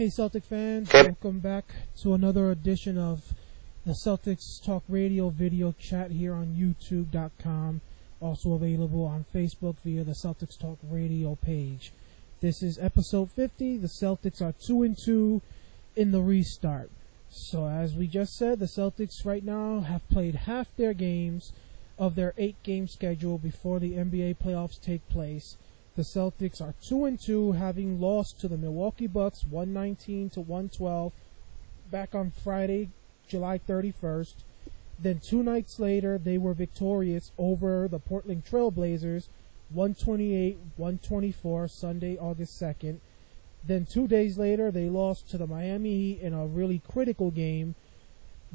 Hey Celtic fans, Okay. welcome back to another edition of the Celtics Talk Radio video chat here on YouTube.com. Also available on Facebook via the Celtics Talk Radio page. This is episode 50. The Celtics are 2-2 in the restart. So as we just said, the Celtics right now have played half their games of their 8-game schedule before the NBA playoffs take place. The Celtics are 2-2, having lost to the Milwaukee Bucks 119-112 back on Friday, July 31st. Then 2 nights later, they were victorious over the Portland Trailblazers 128-124, Sunday, August 2nd. Then 2 days later, they lost to the Miami Heat in a really critical game,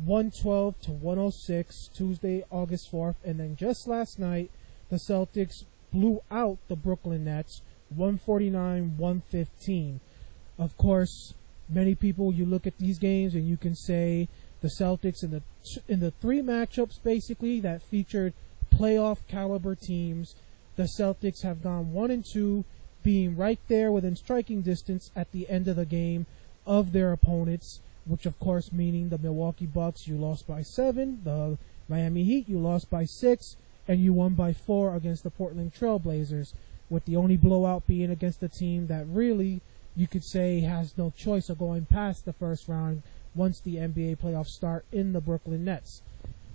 112-106, Tuesday, August 4th. And then just last night, the Celtics blew out the Brooklyn Nets 149-115. Of course, many people, you look at these games and you can say the Celtics in the 3 matchups basically that featured playoff caliber teams, the Celtics have gone 1-2, being right there within striking distance at the end of the game of their opponents, which of course meaning the Milwaukee Bucks, you lost by 7, the Miami Heat, you lost by 6, and you won by 4 against the Portland Trailblazers, with the only blowout being against a team that really, you could say, has no choice of going past the first round once the NBA playoffs start in the Brooklyn Nets.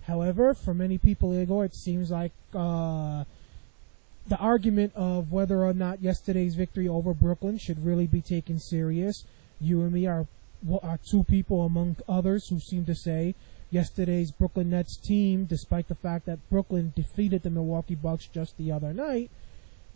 However, for many people, Igor, it seems like the argument of whether or not yesterday's victory over Brooklyn should really be taken serious. You and me are 2 people among others who seem to say yesterday's Brooklyn Nets team, despite the fact that Brooklyn defeated the Milwaukee Bucks just the other night,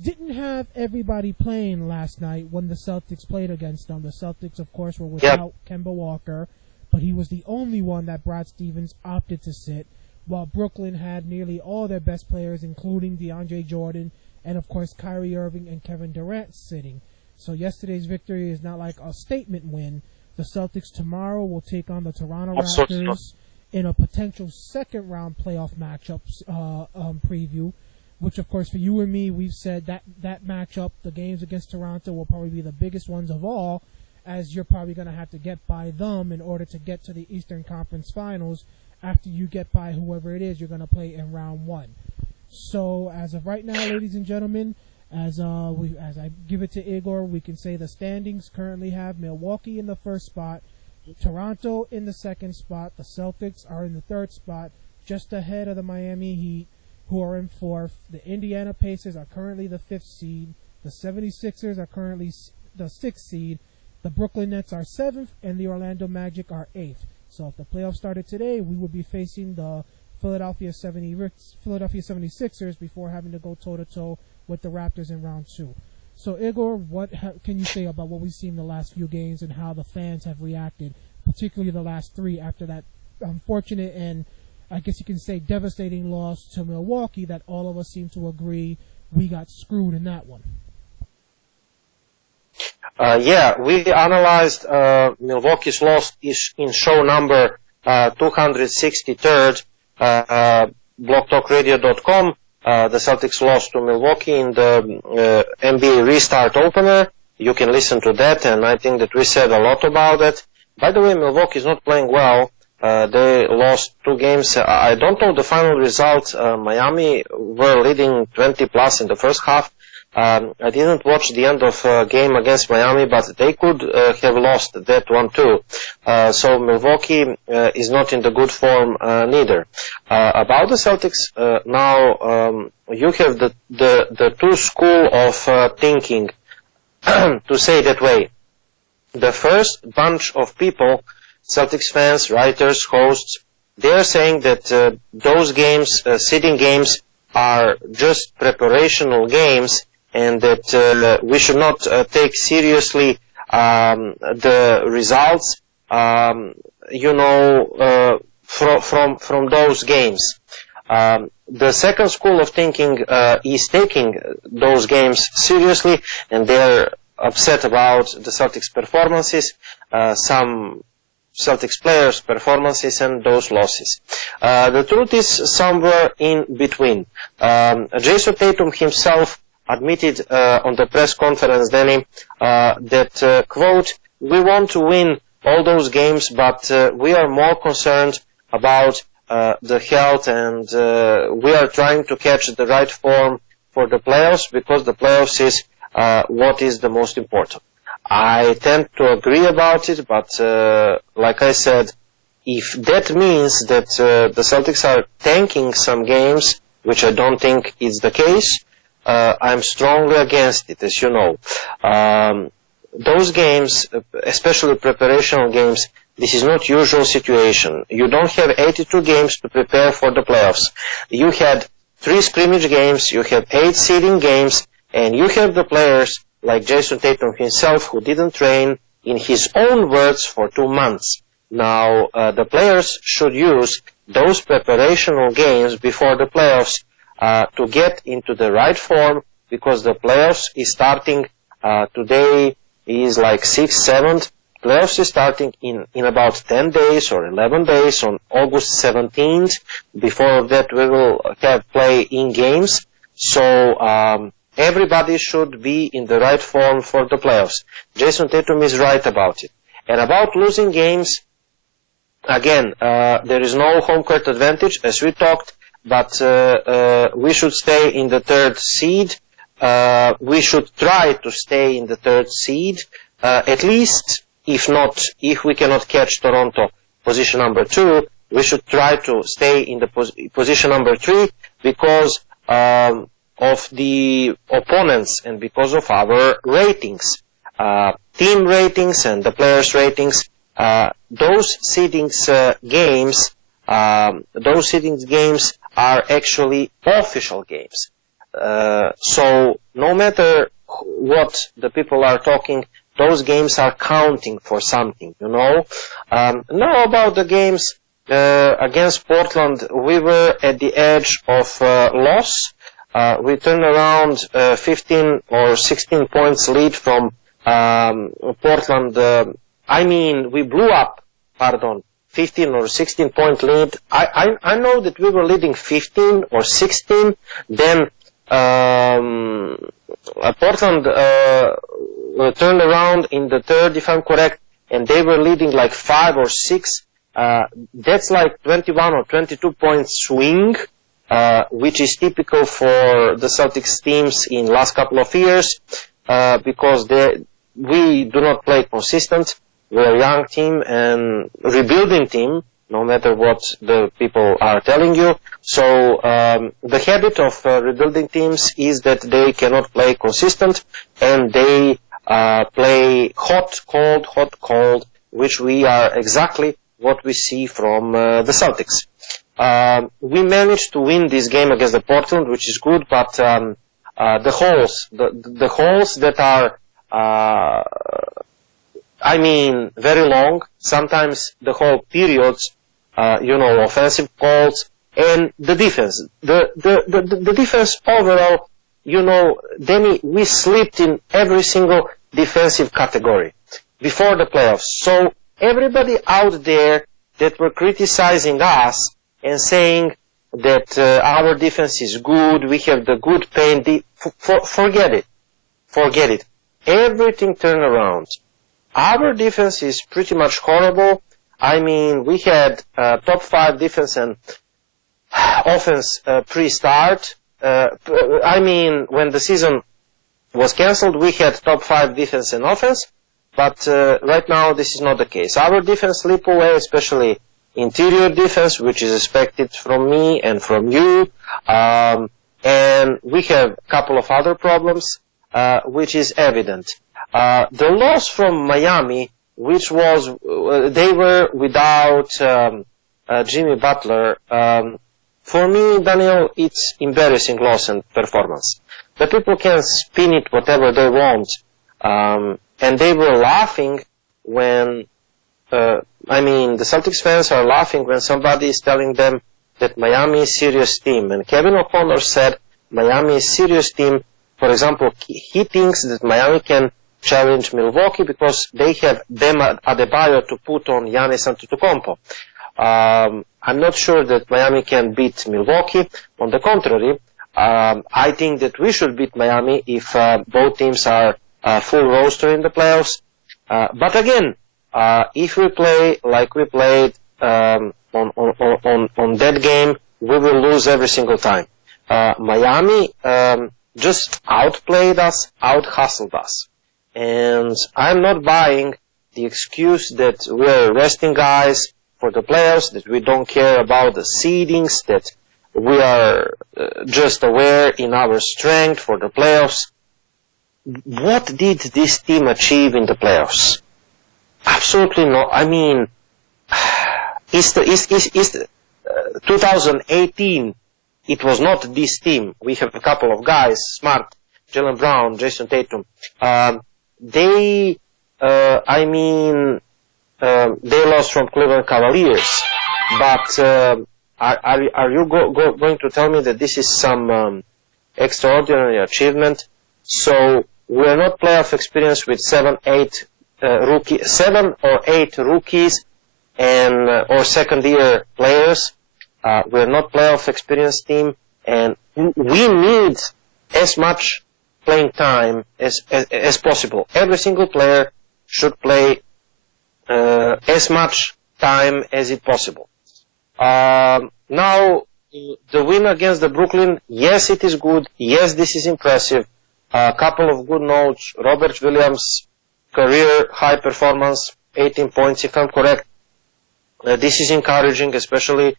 didn't have everybody playing last night when the Celtics played against them. The Celtics, of course, were without Kemba Walker, but he was the only one that Brad Stevens opted to sit, while Brooklyn had nearly all their best players, including DeAndre Jordan and, of course, Kyrie Irving and Kevin Durant sitting. So yesterday's victory is not like a statement win. The Celtics tomorrow will take on the Toronto Raptors in a potential second-round playoff matchups preview, which, of course, for you and me, we've said that matchup, the games against Toronto, will probably be the biggest ones of all, as you're probably going to have to get by them in order to get to the Eastern Conference Finals after you get by whoever it is you're going to play in round 1. So, as of right now, ladies and gentlemen, as I give it to Igor, we can say the standings currently have Milwaukee in the first spot, Toronto in the second spot, the Celtics are in the third spot, just ahead of the Miami Heat, who are in 4th. The Indiana Pacers are currently the 5th seed. The 76ers are currently the 6th seed. The Brooklyn Nets are 7th, and the Orlando Magic are 8th. So if the playoffs started today, we would be facing the Philadelphia 76ers before having to go toe-to-toe with the Raptors in round 2. So, Igor, what can you say about what we've seen the last few games and how the fans have reacted, particularly the last 3 after that unfortunate and, I guess you can say, devastating loss to Milwaukee that all of us seem to agree we got screwed in that one? We analyzed Milwaukee's loss in show number 263rd, blogtalkradio.com. The Celtics lost to Milwaukee in the NBA restart opener. You can listen to that, and I think that we said a lot about it. By the way, Milwaukee is not playing well. They lost 2 games. I don't know the final result. Miami were leading 20+ in the first half. I didn't watch the end of game against Miami, but they could have lost that one too. So Milwaukee is not in the good form neither. About the Celtics, now you have the 2 school of thinking, to say that way. The first bunch of people, Celtics fans, writers, hosts, they are saying that those games, seeding games, are just preparational games, and that we should not take seriously the results, from those games. The second school of thinking is taking those games seriously, and they're upset about the Celtics' performances, some Celtics players' performances, and those losses. The truth is somewhere in between. Jason Tatum himself admitted on the press conference, Danny, that, quote, we want to win all those games, but we are more concerned about the health, and we are trying to catch the right form for the playoffs, because the playoffs is what is the most important. I tend to agree about it, but like I said, if that means that the Celtics are tanking some games, which I don't think is the case, I'm strongly against it, as you know. Those games, especially preparational games, this is not usual situation. You don't have 82 games to prepare for the playoffs. You had 3 scrimmage games, you have 8 seeding games, and you have the players like Jason Tatum himself, who didn't train, in his own words, for 2 months. Now, the players should use those preparational games before the playoffs to get into the right form, because the playoffs is starting today is like 6th, 7th. Playoffs is starting in about 10 days or 11 days on August 17th. Before that, we will have play-in games. So everybody should be in the right form for the playoffs. Jason Tatum is right about it. And about losing games, again, there is no home court advantage, as we talked, but we should stay in the 3rd seed. We should try to stay in the 3rd seed, at least. If not, if we cannot catch Toronto position number 2, we should try to stay in the position number 3, because of the opponents and because of our ratings, team ratings and the players' ratings. Those seedings games are actually official games. So no matter what the people are talking, those games are counting for something, you know. Now about the games against Portland, we were at the edge of loss. We turned around 15 or 16 points lead from Portland. We blew up, 15 or 16 point lead. I know that we were leading 15 or 16, then Portland turned around in the 3rd, if I'm correct, and they were leading like 5 or 6. That's like 21 or 22 point swing, which is typical for the Celtics teams in last couple of years, because we do not play consistent. We're a young team and rebuilding team, no matter what the people are telling you. So the habit of rebuilding teams is that they cannot play consistent, and they play hot, cold, which we are exactly what we see from the Celtics. We managed to win this game against the Portland, which is good, but the holes that are very long, sometimes the whole periods, offensive calls, and the defense. The defense overall, Danny, we slipped in every single defensive category before the playoffs. So everybody out there that were criticizing us and saying that our defense is good, we have the good paint, forget it. Forget it. Everything turned around. Our defense is pretty much horrible. We had top 5 defense and offense pre-start. When the season was cancelled, we had top 5 defense and offense, but right now this is not the case. Our defense slip away, especially interior defense, which is expected from me and from you, and we have a couple of other problems, which is evident. The loss from Miami, which was, they were without Jimmy Butler, for me, Daniel, it's embarrassing loss and performance. The people can spin it whatever they want, and they were laughing when, the Celtics fans are laughing when somebody is telling them that Miami is serious team. And Kevin O'Connor said Miami is serious team. For example, he thinks that Miami can challenge Milwaukee because they have Bam Adebayo to put on Giannis Antetokounmpo. I'm not sure that Miami can beat Milwaukee. On the contrary, I think that we should beat Miami if both teams are full roster in the playoffs. But again, if we play like we played on that game, we will lose every single time. Miami just outplayed us, out-hustled us. And I'm not buying the excuse that we're resting guys for the playoffs, that we don't care about the seedings, that we are just aware in our strength for the playoffs. What did this team achieve in the playoffs? Absolutely not. I mean, 2018, it was not this team. We have a couple of guys, Smart, Jaylen Brown, Jason Tatum. They lost from Cleveland Cavaliers. But are you going to tell me that this is some extraordinary achievement? So we're not playoff experience with 7 or 8 rookies and or second-year players. We're not playoff experienced team, and we need as much playing time as possible. Every single player should play as much time as it possible. Now, the win against the Brooklyn, yes, it is good. Yes, this is impressive. A couple of good notes. Robert Williams, career high performance, 18 points if I'm correct. This is encouraging, especially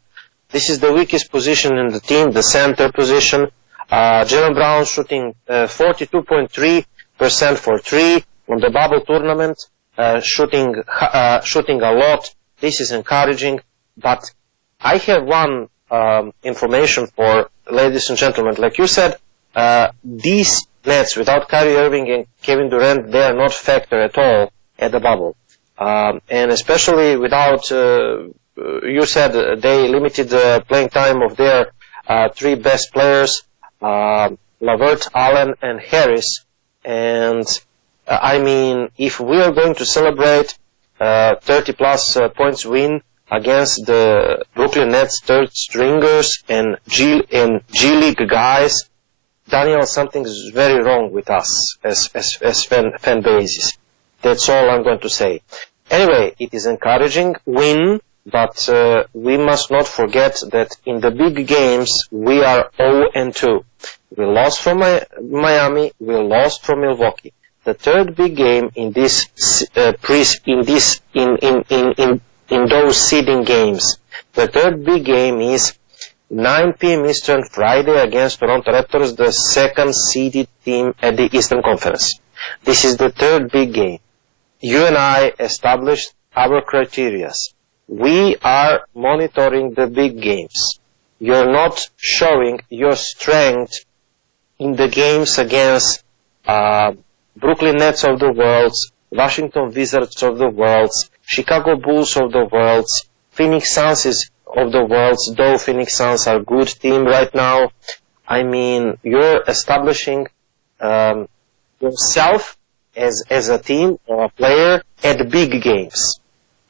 this is the weakest position in the team, the center position. Jaylen Brown shooting 42.3% for 3 on the bubble tournament, shooting a lot. This is encouraging, but I have one information for ladies and gentlemen. Like you said, these Nets without Kyrie Irving and Kevin Durant, they are not factor at all at the bubble. And especially without, you said they limited the playing time of their 3 best players, LeVert, Allen, and Harris. And if we are going to celebrate 30-plus points win against the Brooklyn Nets third stringers and G League guys, Daniel, something is very wrong with us as fan bases. That's all I'm going to say. Anyway, it is encouraging win, but we must not forget that in the big games we are 0-2. We lost from Miami, we lost from Milwaukee. The third big game in this in those seeding games. The third big game is 9 p.m. Eastern Friday against Toronto Raptors, the second seeded team at the Eastern Conference. This is the third big game. You and I established our criteria. We are monitoring the big games. You're not showing your strength in the games against Brooklyn Nets of the world, Washington Wizards of the world, Chicago Bulls of the world, Phoenix Suns of the world, though Phoenix Suns are a good team right now. You're establishing yourself as a team or a player at big games.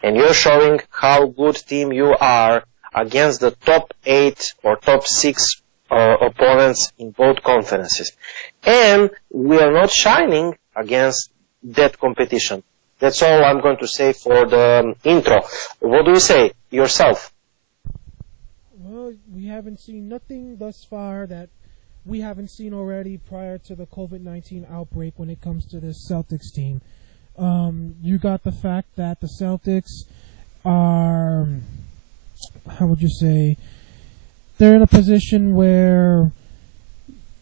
And you're showing how good team you are against the top 8 or top 6 opponents in both conferences. And we are not shining against that competition. That's all I'm going to say for the intro. What do you say yourself? Well, we haven't seen nothing thus far that we haven't seen already prior to the COVID-19 outbreak when it comes to this Celtics team. You got the fact that the Celtics are, how would you say, they're in a position where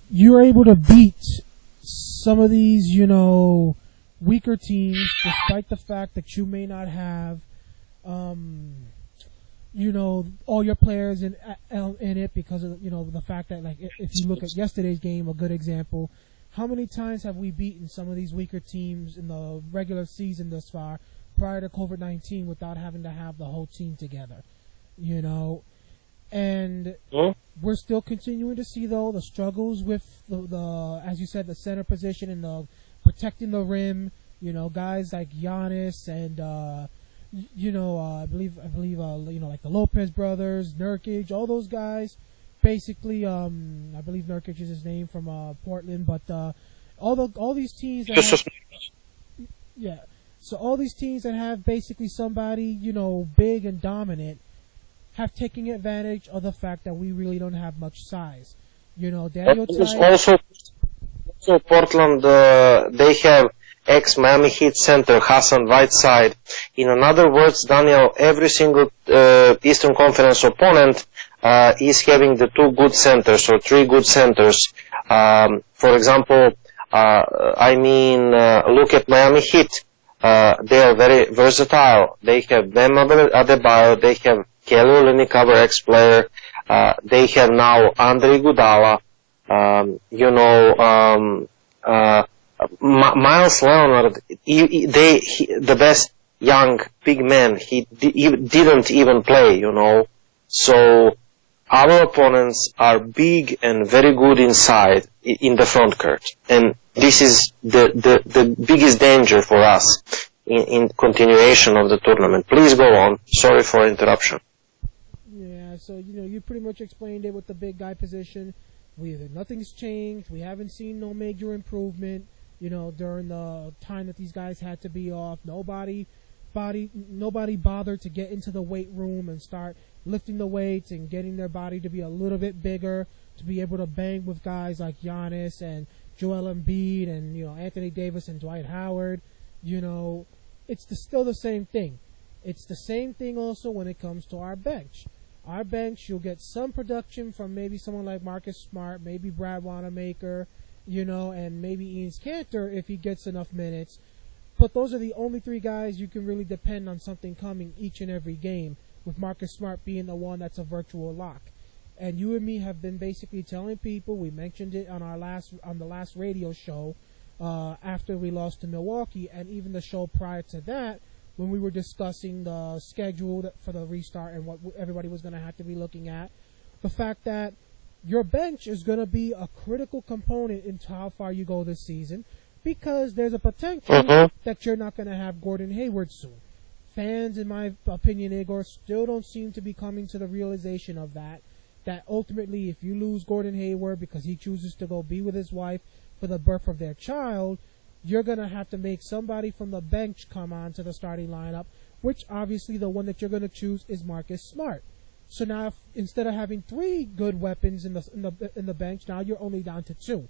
you're able to beat some of these, weaker teams, despite the fact that you may not have, all your players in it because of, the fact that, like, if you look at yesterday's game, a good example, how many times have we beaten some of these weaker teams in the regular season thus far prior to COVID-19 without having to have the whole team together, And we're still continuing to see, though, the struggles with the as you said, the center position and the protecting the rim. Guys like Giannis and I believe like the Lopez brothers, Nurkic, all those guys. Basically, I believe Nurkic is his name from Portland, but all these teams. So all these teams that have basically somebody, big and dominant have taken advantage of the fact that we really don't have much size. Daniel Also Portland, they have ex-Miami Heat center Hassan Whiteside. In other words, Daniel, every single Eastern Conference opponent is having the two good centers or three good centers. For example, look at Miami Heat. They are very versatile. They have Bam Adebayo, they have Kelly Olynyk, our ex-player. They have now Andre Iguodala. Miles Leonard, the best young big man, he didn't even play, So our opponents are big and very good inside, in the front court. And this is the biggest danger for us in continuation of the tournament. Please go on. Sorry for interruption. Yeah, so, you pretty much explained it with the big guy position. Nothing's changed. We haven't seen no major improvement, during the time that these guys had to be off. Nobody bothered to get into the weight room and start lifting the weights and getting their body to be a little bit bigger, to be able to bang with guys like Giannis and Joel Embiid and, Anthony Davis and Dwight Howard. It's still the same thing. It's the same thing also when it comes to our bench. Our bench, you'll get some production from maybe someone like Marcus Smart, maybe Brad Wanamaker, and maybe Ian Cantor if he gets enough minutes. But those are the only three guys you can really depend on something coming each and every game, with Marcus Smart being the one that's a virtual lock. And you and me have been basically telling people, we mentioned it on the last radio show after we lost to Milwaukee, and even the show prior to that, when we were discussing the schedule for the restart and what everybody was going to have to be looking at, the fact that your bench is going to be a critical component into how far you go this season, because there's a potential that you're not going to have Gordon Hayward soon. Fans, in my opinion, Igor, still don't seem to be coming to the realization of that ultimately if you lose Gordon Hayward because he chooses to go be with his wife for the birth of their child, you're going to have to make somebody from the bench come on to the starting lineup, which obviously the one that you're going to choose is Marcus Smart. So now instead of having three good weapons in the bench, now you're only down to two.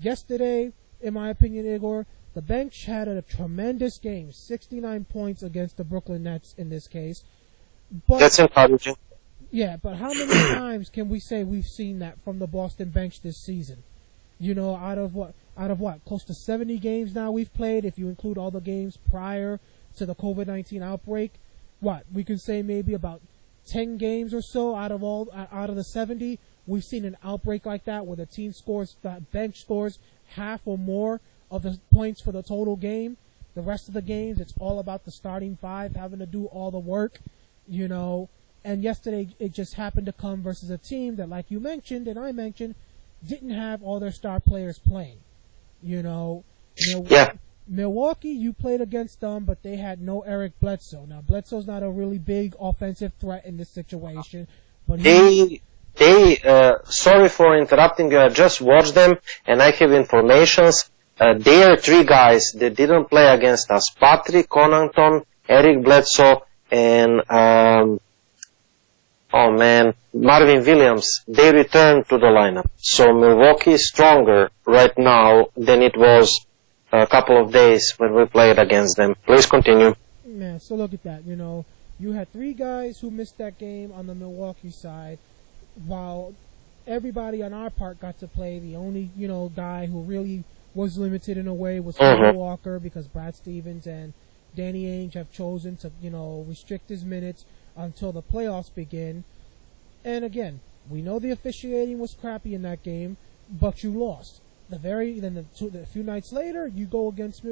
Yesterday, in my opinion, Igor, the bench had a tremendous game, 69 points against the Brooklyn Nets in this case. But, that's encouraging. Yeah, but how many times can we say we've seen that from the Boston bench this season? Out of what? Close to 70 games now we've played, if you include all the games prior to the COVID-19 outbreak. We can say maybe about 10 games or so out of the 70, we've seen an outbreak like that where the bench scores half or more of the points for the total game. The rest of the games, it's all about the starting five having to do all the work, And yesterday, it just happened to come versus a team that, like you mentioned and I mentioned, didn't have all their star players playing. Milwaukee, you played against them, but they had no Eric Bledsoe. Now, Bledsoe's not a really big offensive threat in this situation, but sorry for interrupting you. I just watched them, and I have informations. There are three guys that didn't play against us: Patrick Connaughton, Eric Bledsoe, and Marvin Williams. They returned to the lineup. So Milwaukee is stronger right now than it was a couple of days when we played against them. Please continue. Yeah, so look at that. You had three guys who missed that game on the Milwaukee side, while everybody on our part got to play. The only, guy who really was limited in a way was Kemba Walker, because Brad Stevens and Danny Ainge have chosen to, restrict his minutes until the playoffs begin. And again, we know the officiating was crappy in that game, but you lost. A few nights later, you go against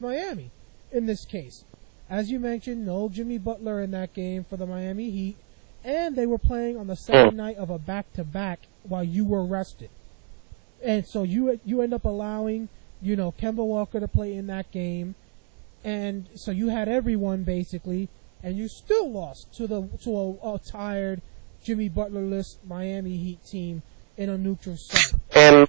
Miami. In this case, as you mentioned, no Jimmy Butler in that game for the Miami Heat, and they were playing on the second night of a back-to-back while you were rested. And so you end up allowing, Kemba Walker to play in that game, and so you had everyone basically, and you still lost to a tired Jimmy Butler-less Miami Heat team in a neutral site. And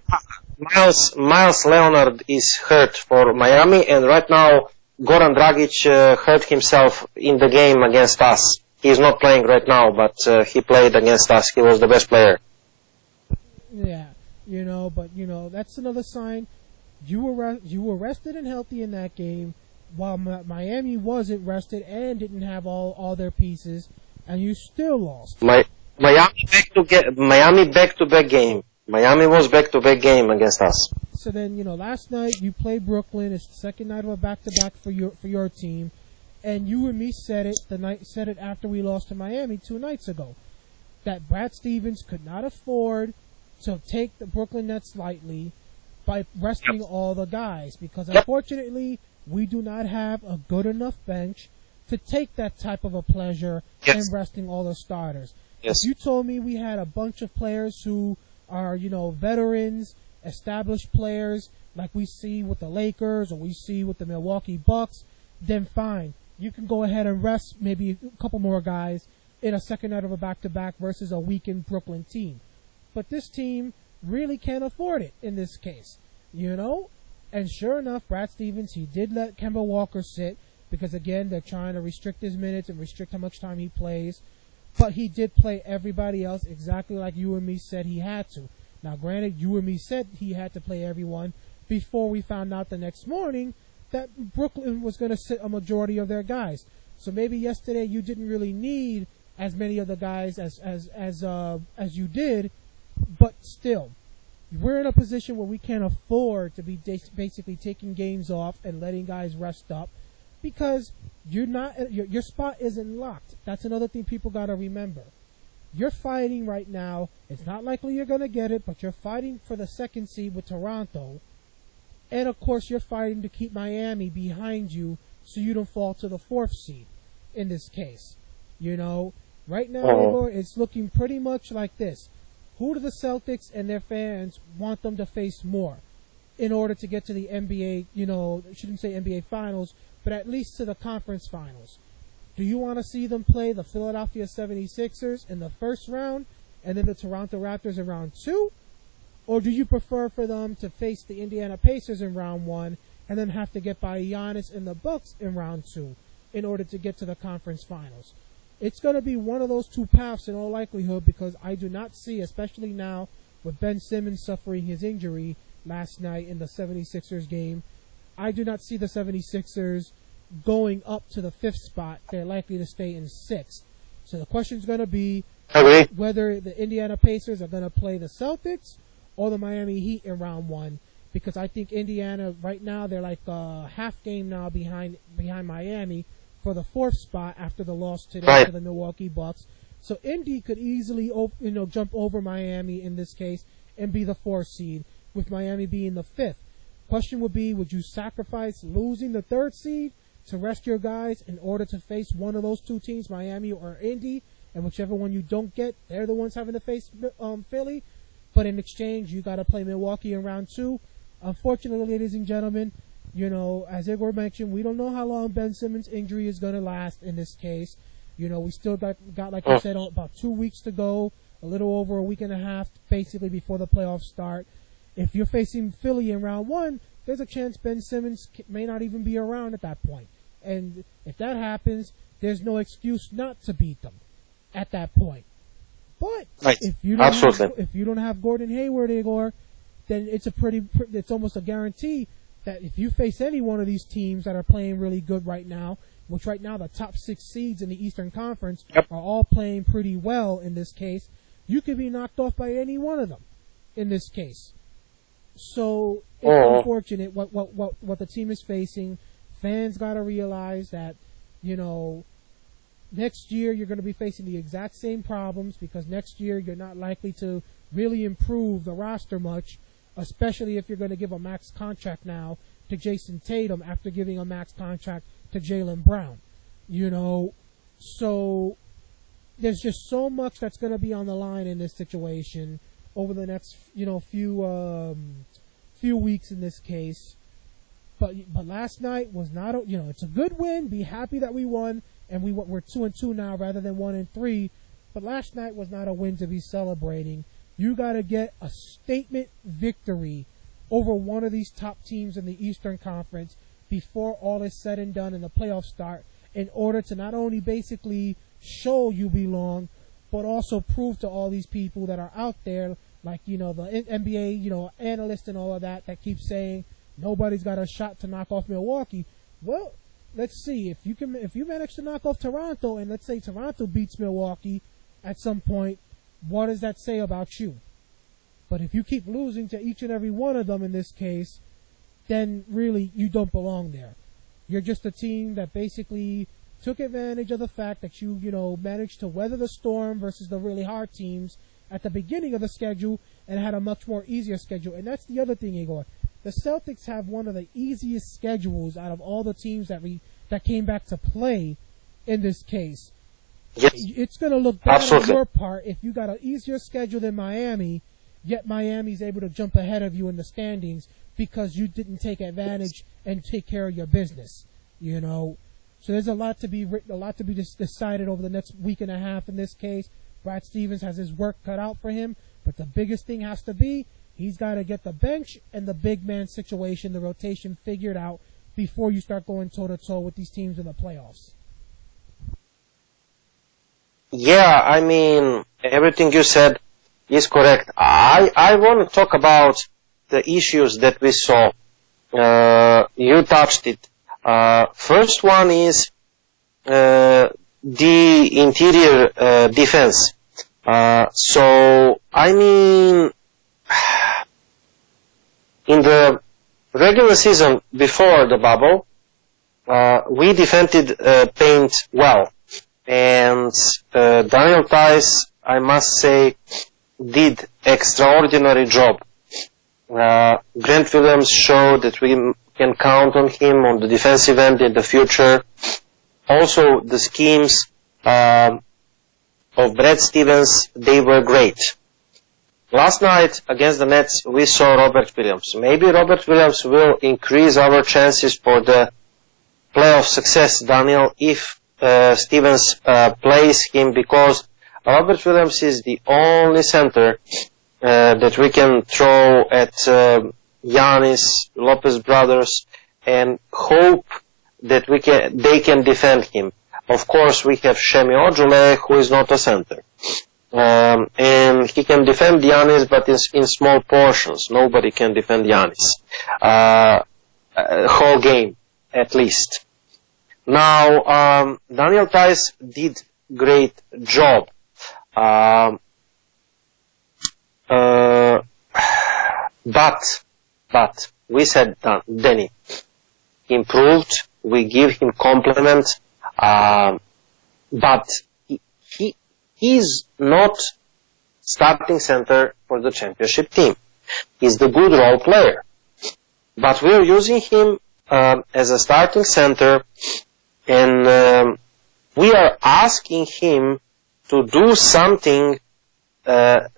Miles Leonard is hurt for Miami, and right now Goran Dragic hurt himself in the game against us. He's not playing right now, but he played against us. He was the best player. Yeah, but that's another sign. You were rested and healthy in that game, while Miami wasn't rested and didn't have all their pieces, and you still lost. Miami back-to-back game. Miami was back-to-back game against us. So then, last night you played Brooklyn. It's the second night of a back-to-back for your team, and you and me said it after we lost to Miami 2 nights ago, that Brad Stevens could not afford to take the Brooklyn Nets lightly by resting all the guys, because unfortunately we do not have a good enough bench to take that type of a pleasure in resting all the starters. Yes. If you told me we had a bunch of players who are, veterans, established players, like we see with the Lakers or we see with the Milwaukee Bucks, then fine. You can go ahead and rest maybe a couple more guys in a second night of a back-to-back versus a weakened Brooklyn team. But this team really can't afford it in this case, And sure enough, Brad Stevens, he did let Kemba Walker sit because, again, they're trying to restrict his minutes and restrict how much time he plays. But he did play everybody else exactly like you and me said he had to. Now, granted, you and me said he had to play everyone before we found out the next morning that Brooklyn was going to sit a majority of their guys. So maybe yesterday you didn't really need as many of the guys as you did, but still, we're in a position where we can't afford to be basically taking games off and letting guys rest up, because your spot isn't locked. That's another thing people got to remember. You're fighting right now. It's not likely you're going to get it, but you're fighting for the second seed with Toronto. And, of course, you're fighting to keep Miami behind you so you don't fall to the 4th seed in this case. Right now, Igor, it's looking pretty much like this. Who do the Celtics and their fans want them to face more in order to get to the NBA, I shouldn't say NBA Finals, but at least to the conference finals? Do you want to see them play the Philadelphia 76ers in the first round and then the Toronto Raptors in round 2? Or do you prefer for them to face the Indiana Pacers in round 1 and then have to get by Giannis and the Bucks in round 2 in order to get to the conference finals? It's going to be one of those two paths in all likelihood, because I do not see, especially now with Ben Simmons suffering his injury last night in the 76ers game, I do not see the 76ers going up to the 5th spot. They're likely to stay in 6th. So the question is going to be whether the Indiana Pacers are going to play the Celtics or the Miami Heat in round 1, because I think Indiana right now, they're like a half game now behind Miami for the 4th spot after the loss today to the Milwaukee Bucks. So Indy could easily jump over Miami in this case and be the 4th seed, with Miami being the 5th. Question would be, would you sacrifice losing the 3rd seed to rest your guys in order to face one of those two teams, Miami or Indy, and whichever one you don't get, they're the ones having to face Philly? But in exchange, you got to play Milwaukee in round 2. Unfortunately, ladies and gentlemen, as Igor mentioned, we don't know how long Ben Simmons' injury is going to last in this case. We still got like I said, about 2 weeks to go, a little over a week and a half, basically, before the playoffs start. If you're facing Philly in round 1, there's a chance Ben Simmons may not even be around at that point. And if that happens, there's no excuse not to beat them at that point. But if you don't have Gordon Hayward, Igor, then it's almost a guarantee that if you face any one of these teams that are playing really good right now, which right now the top 6 seeds in the Eastern Conference are all playing pretty well in this case, you could be knocked off by any one of them in this case. So it's unfortunate what the team is facing. Fans got to realize that, next year you're going to be facing the exact same problems, because next year you're not likely to really improve the roster much, especially if you're going to give a max contract now to Jason Tatum after giving a max contract to Jaylen Brown. So there's just so much that's going to be on the line in this situation over the next, few weeks in this case. But last night was not it's a good win. Be happy that we won, and we're 2-2 now rather than 1-3. But last night was not a win to be celebrating. You got to get a statement victory over one of these top teams in the Eastern Conference before all is said and done and the playoffs start, in order to not only basically show you belong, but also prove to all these people that are out there, like, the NBA, analysts and all of that keep saying nobody's got a shot to knock off Milwaukee. Well, let's see. If you manage to knock off Toronto, and let's say Toronto beats Milwaukee at some point, what does that say about you? But if you keep losing to each and every one of them in this case, then really you don't belong there. You're just a team that basically took advantage of the fact that you managed to weather the storm versus the really hard teams at the beginning of the schedule and had a much more easier schedule. And that's the other thing, Igor. The Celtics have one of the easiest schedules out of all the teams that came back to play in this case. Yes. It's going to look bad Absolutely. on your part if you got an easier schedule than Miami, yet Miami's able to jump ahead of you in the standings because you didn't take advantage and take care of your business, So there's a lot to be decided over the next week and a half in this case. Brad Stevens has his work cut out for him, but the biggest thing has to be he's got to get the bench and the big man situation, the rotation figured out before you start going toe-to-toe with these teams in the playoffs. Yeah, I mean, everything you said is correct. I want to talk about the issues that we saw. You touched it. First one is the interior defense. So, I mean, in the regular season before the bubble, we defended paint well. And Daniel Tice, I must say, did extraordinary job. Grant Williams showed that we can count on him on the defensive end in the future. Also, the schemes of Brad Stevens, they were great. Last night against the Nets, we saw Robert Williams. Maybe Robert Williams will increase our chances for the playoff success, Daniel, if Stevens plays him, because Robert Williams is the only center that we can throw at Giannis, Lopez brothers, and hope that they can defend him. Of course, we have Shemi Ojule, who is not a center. And he can defend Giannis, but in small portions. Nobody can defend Giannis. Whole game, at least. Now, Daniel Tice did great job. But we said, Danny, improved, we give him compliment, but he is not starting center for the championship team. He's the good role player. But we're using him as a starting center, and we are asking him to do something that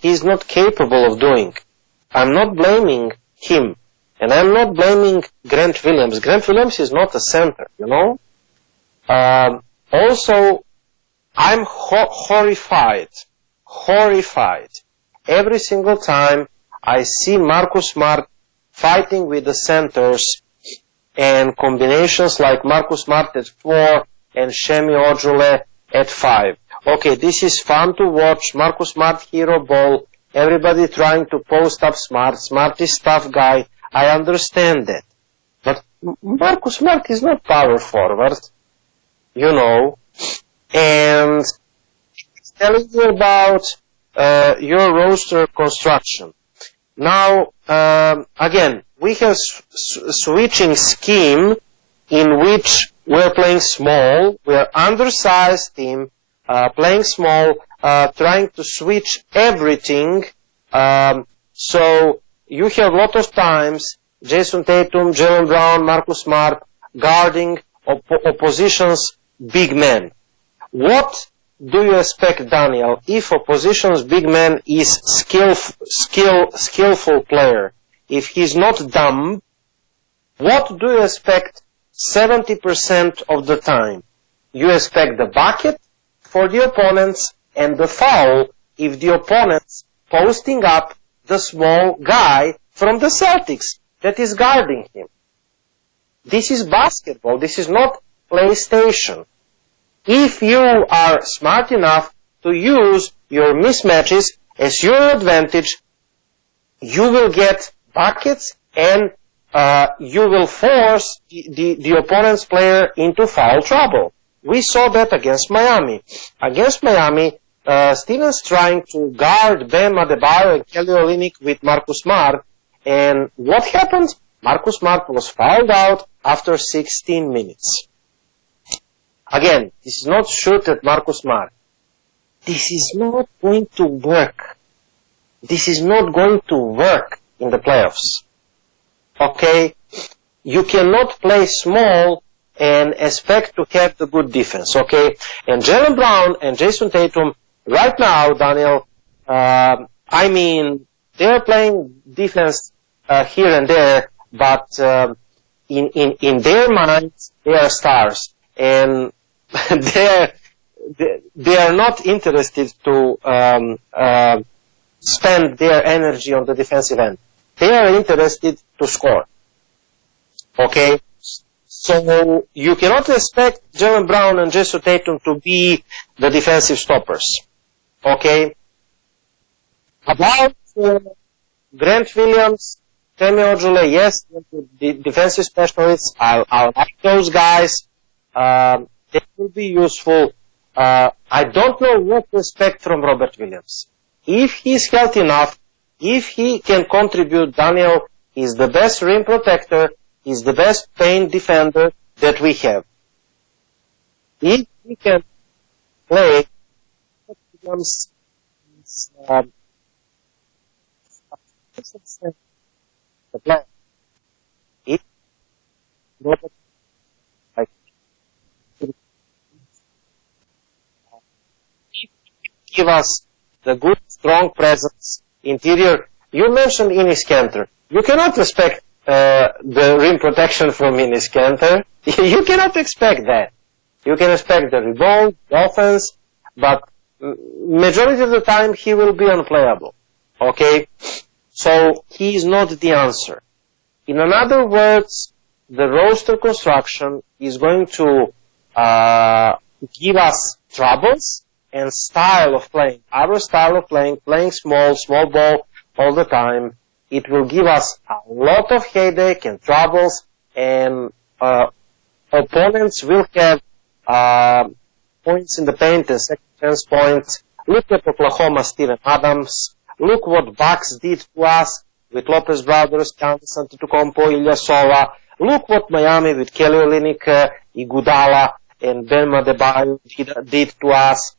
he's not capable of doing. I'm not blaming him, and I'm not blaming Grant Williams. Grant Williams is not a center, Also, I'm horrified every single time I see Marcus Smart fighting with the centers and combinations like Marcus Smart at 4 and Shemi Ojule at 5. Okay, this is fun to watch. Marcus Smart hero ball. Everybody trying to post up Smart. Smart is tough guy. I understand that. But Marcus Smart is not power forward. And telling you about your roster construction. Now, again, we have switching scheme in which we're playing small. We're undersized team, playing small, trying to switch everything. So you have a lot of times Jason Tatum, Jaylen Brown, Marcus Smart guarding opposition's big men. What do you expect, Daniel, if opposition's big man is skillful player? If he's not dumb, what do you expect 70% of the time? You expect the bucket for the opponents and the foul if the opponent's posting up the small guy from the Celtics. that is guarding him. This is basketball. This is not PlayStation. If you are smart enough to use your mismatches as your advantage, you will get buckets and you will force the opponent's player into foul trouble. We saw that against Miami. Against Miami, Stevens trying to guard Bam Adebayo and Kelly Olynyk with Marcus Smart. And what happened? Marcus Smart was fouled out after 16 minutes. Again, this is not shoot at Marcus Smart. This is not going to work. This is not going to work in the playoffs. Okay? You cannot play small and expect to have the good defense. Okay? And Jaylen Brown and Jason Tatum, right now, Daniel, I mean, they're playing defense here and there, but in their minds, they are stars. And they are not interested to spend their energy on the defensive end. They are interested to score. Okay? So you cannot expect Jaylen Brown and Jason Tatum to be the defensive stoppers. Okay? About Grant Williams, Femi Ojule, yes, the defensive specialists, I like those guys. They will be useful. I don't know what to expect from Robert Williams. If he's healthy enough, if he can contribute, Daniel is the best rim protector, is the best paint defender that we have. If he can play, Williams is the player. If Robert give us the good, strong presence, interior. You mentioned Enes Kanter. You cannot expect the rim protection from Enes Kanter. You cannot expect that. You can expect the rebound, the offense, but majority of the time he will be unplayable. Okay? So he is not the answer. In other words, the roster construction is going to give us troubles and style of playing. Our style of playing small ball all the time, it will give us a lot of headache and troubles, and opponents will have points in the paint and second chance points. Look at Oklahoma, Steven Adams. Look what Bucks did to us with Lopez Brothers, Giannis Antetokounmpo, Ilyasova. Look what Miami with Kelly Olynyk, Iguodala, and Bam Adebayo did to us.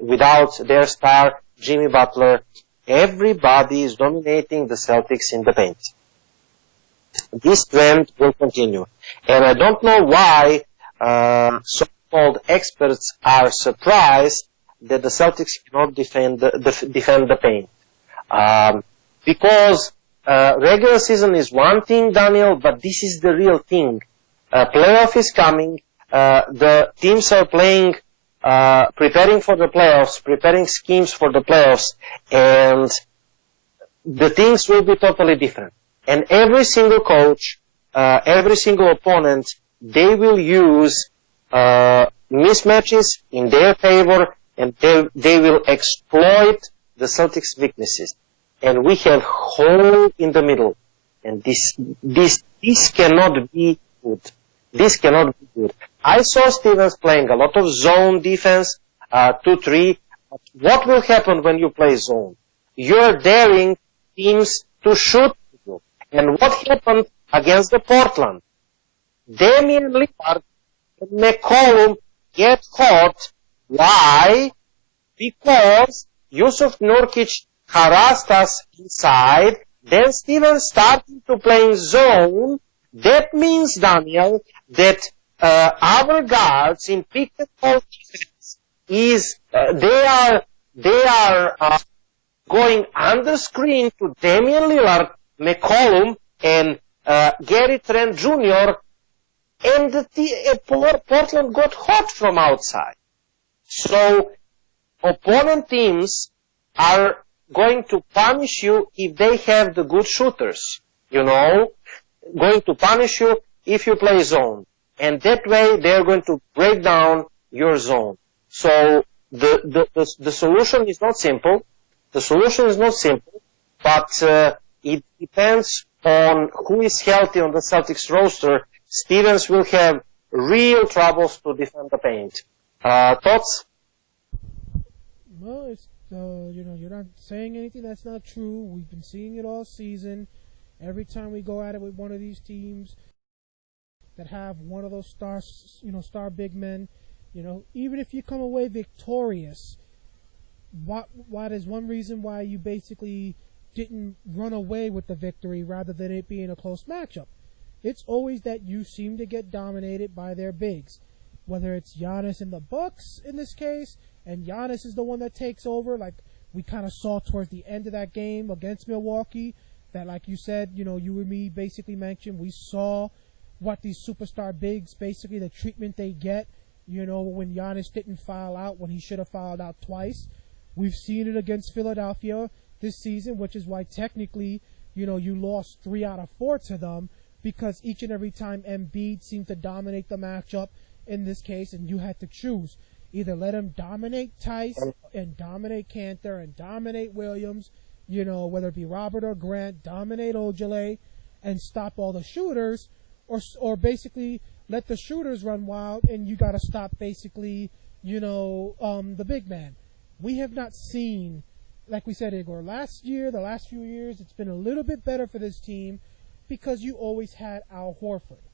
Without their star, Jimmy Butler. Everybody is dominating the Celtics in the paint. This trend will continue. And I don't know why so-called experts are surprised that the Celtics cannot defend the paint. Because regular season is one thing, Daniel, but this is the real thing. Playoff is coming. The teams are playing preparing for the playoffs, preparing schemes for the playoffs, and the things will be totally different. And every single coach, every single opponent, they will use mismatches in their favor, and they will exploit the Celtics' weaknesses. And we have hole in the middle, and this cannot be good. This cannot be good. I saw Stevens playing a lot of zone defense, 2-3. What will happen when you play zone? You're daring teams to shoot you. And what happened against the Portland? Damian Lillard and McCollum get hot. Why? Because Yusuf Nurkic harassed us inside. Then Stevens started to play in zone. That means, Daniel, that our guards in pick and roll defense is they are going under screen to Damian Lillard, McCollum, and Gary Trent Jr. And Portland got hot from outside. So opponent teams are going to punish you if they have the good shooters, you know. going to punish you if you play zone. And that way they're going to break down your zone. So the solution is not simple. The solution is not simple, but it depends on who is healthy on the Celtics roster. Stevens will have real troubles to defend the paint. Thoughts? Well, it's you're not saying anything that's not true. We've been seeing it all season. Every time we go at it with one of these teams that have one of those star big men, even if you come away victorious, what is one reason why you basically didn't run away with the victory rather than it being a close matchup? It's always that you seem to get dominated by their bigs, whether it's Giannis and the Bucks in this case, and Giannis is the one that takes over, like we kind of saw towards the end of that game against Milwaukee, that like you said, you and me basically mentioned, we saw what these superstar bigs, basically the treatment they get, when Giannis didn't foul out when he should have fouled out twice. We've seen it against Philadelphia this season, which is why technically, you lost 3 out of 4 to them, because each and every time Embiid seemed to dominate the matchup in this case, and you had to choose. Either let him dominate Tice and dominate Cantor and dominate Williams, whether it be Robert or Grant, dominate Ojale and stop all the shooters, or basically let the shooters run wild and you got to stop basically, the big man. We have not seen, like we said, Igor, the last few years, it's been a little bit better for this team because you always had Al Horford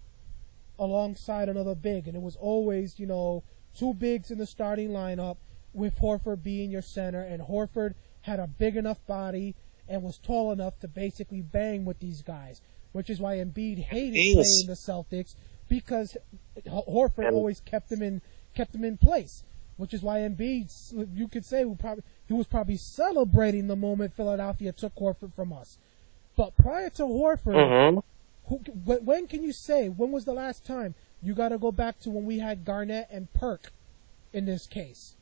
alongside another big, and it was always, 2 bigs in the starting lineup with Horford being your center, and Horford had a big enough body and was tall enough to basically bang with these guys, which is why Embiid hated playing the Celtics, because Horford always kept him in place, which is why Embiid, you could say, he was probably celebrating the moment Philadelphia took Horford from us. But prior to Horford, when can you say, when was the last time? You got to go back to when we had Garnett and Perk in this case.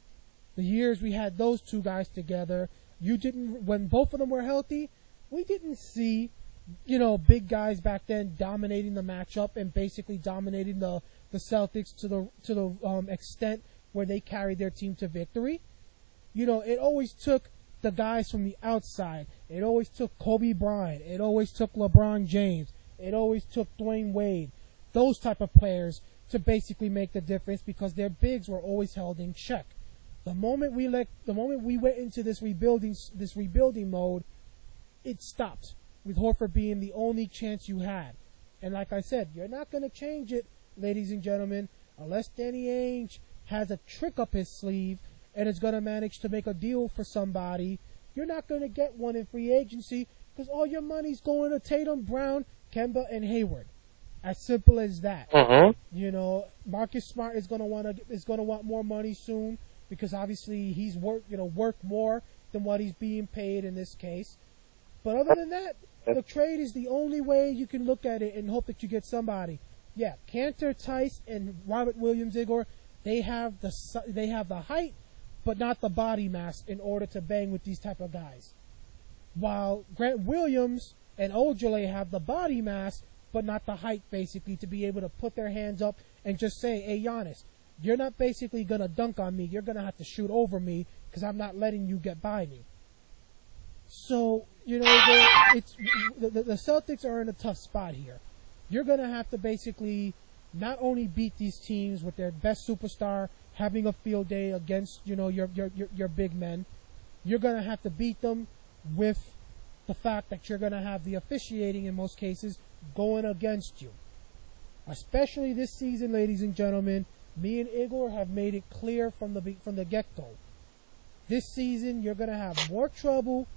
The years we had those 2 guys together, when both of them were healthy, we didn't see, big guys back then dominating the matchup and basically dominating the Celtics to the extent where they carried their team to victory. It always took the guys from the outside. It always took Kobe Bryant. It always took LeBron James. It always took Dwayne Wade. Those type of players to basically make the difference, because their bigs were always held in check. The moment we went into this rebuilding mode, it stopped, with Horford being the only chance you had. And like I said, you're not going to change it, ladies and gentlemen, unless Danny Ainge has a trick up his sleeve and is going to manage to make a deal for somebody. You're not going to get one in free agency, because all your money's going to Tatum, Brown, Kemba, and Hayward. As simple as that. Marcus Smart is going to want more money soon, because obviously he's worth more than what he's being paid in this case. But other than that, the trade is the only way you can look at it and hope that you get somebody. Yeah, Cantor, Tice, and Robert Williams, Igor, they have the height, but not the body mass in order to bang with these type of guys. While Grant Williams and Ojale have the body mass, but not the height, basically, to be able to put their hands up and just say, hey, Giannis, you're not basically going to dunk on me. You're going to have to shoot over me, because I'm not letting you get by me. So, the Celtics are in a tough spot here. You're going to have to basically not only beat these teams with their best superstar having a field day against, your big men. You're going to have to beat them with the fact that you're going to have the officiating in most cases going against you. Especially this season, ladies and gentlemen, me and Igor have made it clear from the get-go. This season, you're going to have more trouble,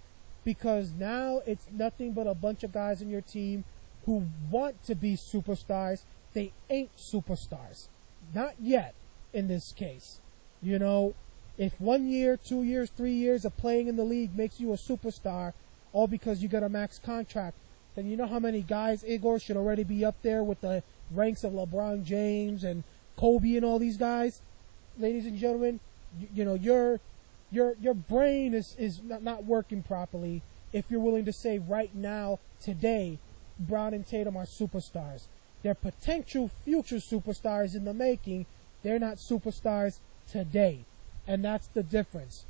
because now it's nothing but a bunch of guys in your team who want to be superstars. They ain't superstars. Not yet, in this case. If 1 year, 2 years, 3 years of playing in the league makes you a superstar, all because you got a max contract, then you know how many guys, Igor, should already be up there with the ranks of LeBron James and Kobe and all these guys? Ladies and gentlemen, your brain is not working properly if you're willing to say right now, today, Brown and Tatum are superstars. They're potential future superstars in the making. They're not superstars today. And that's the difference.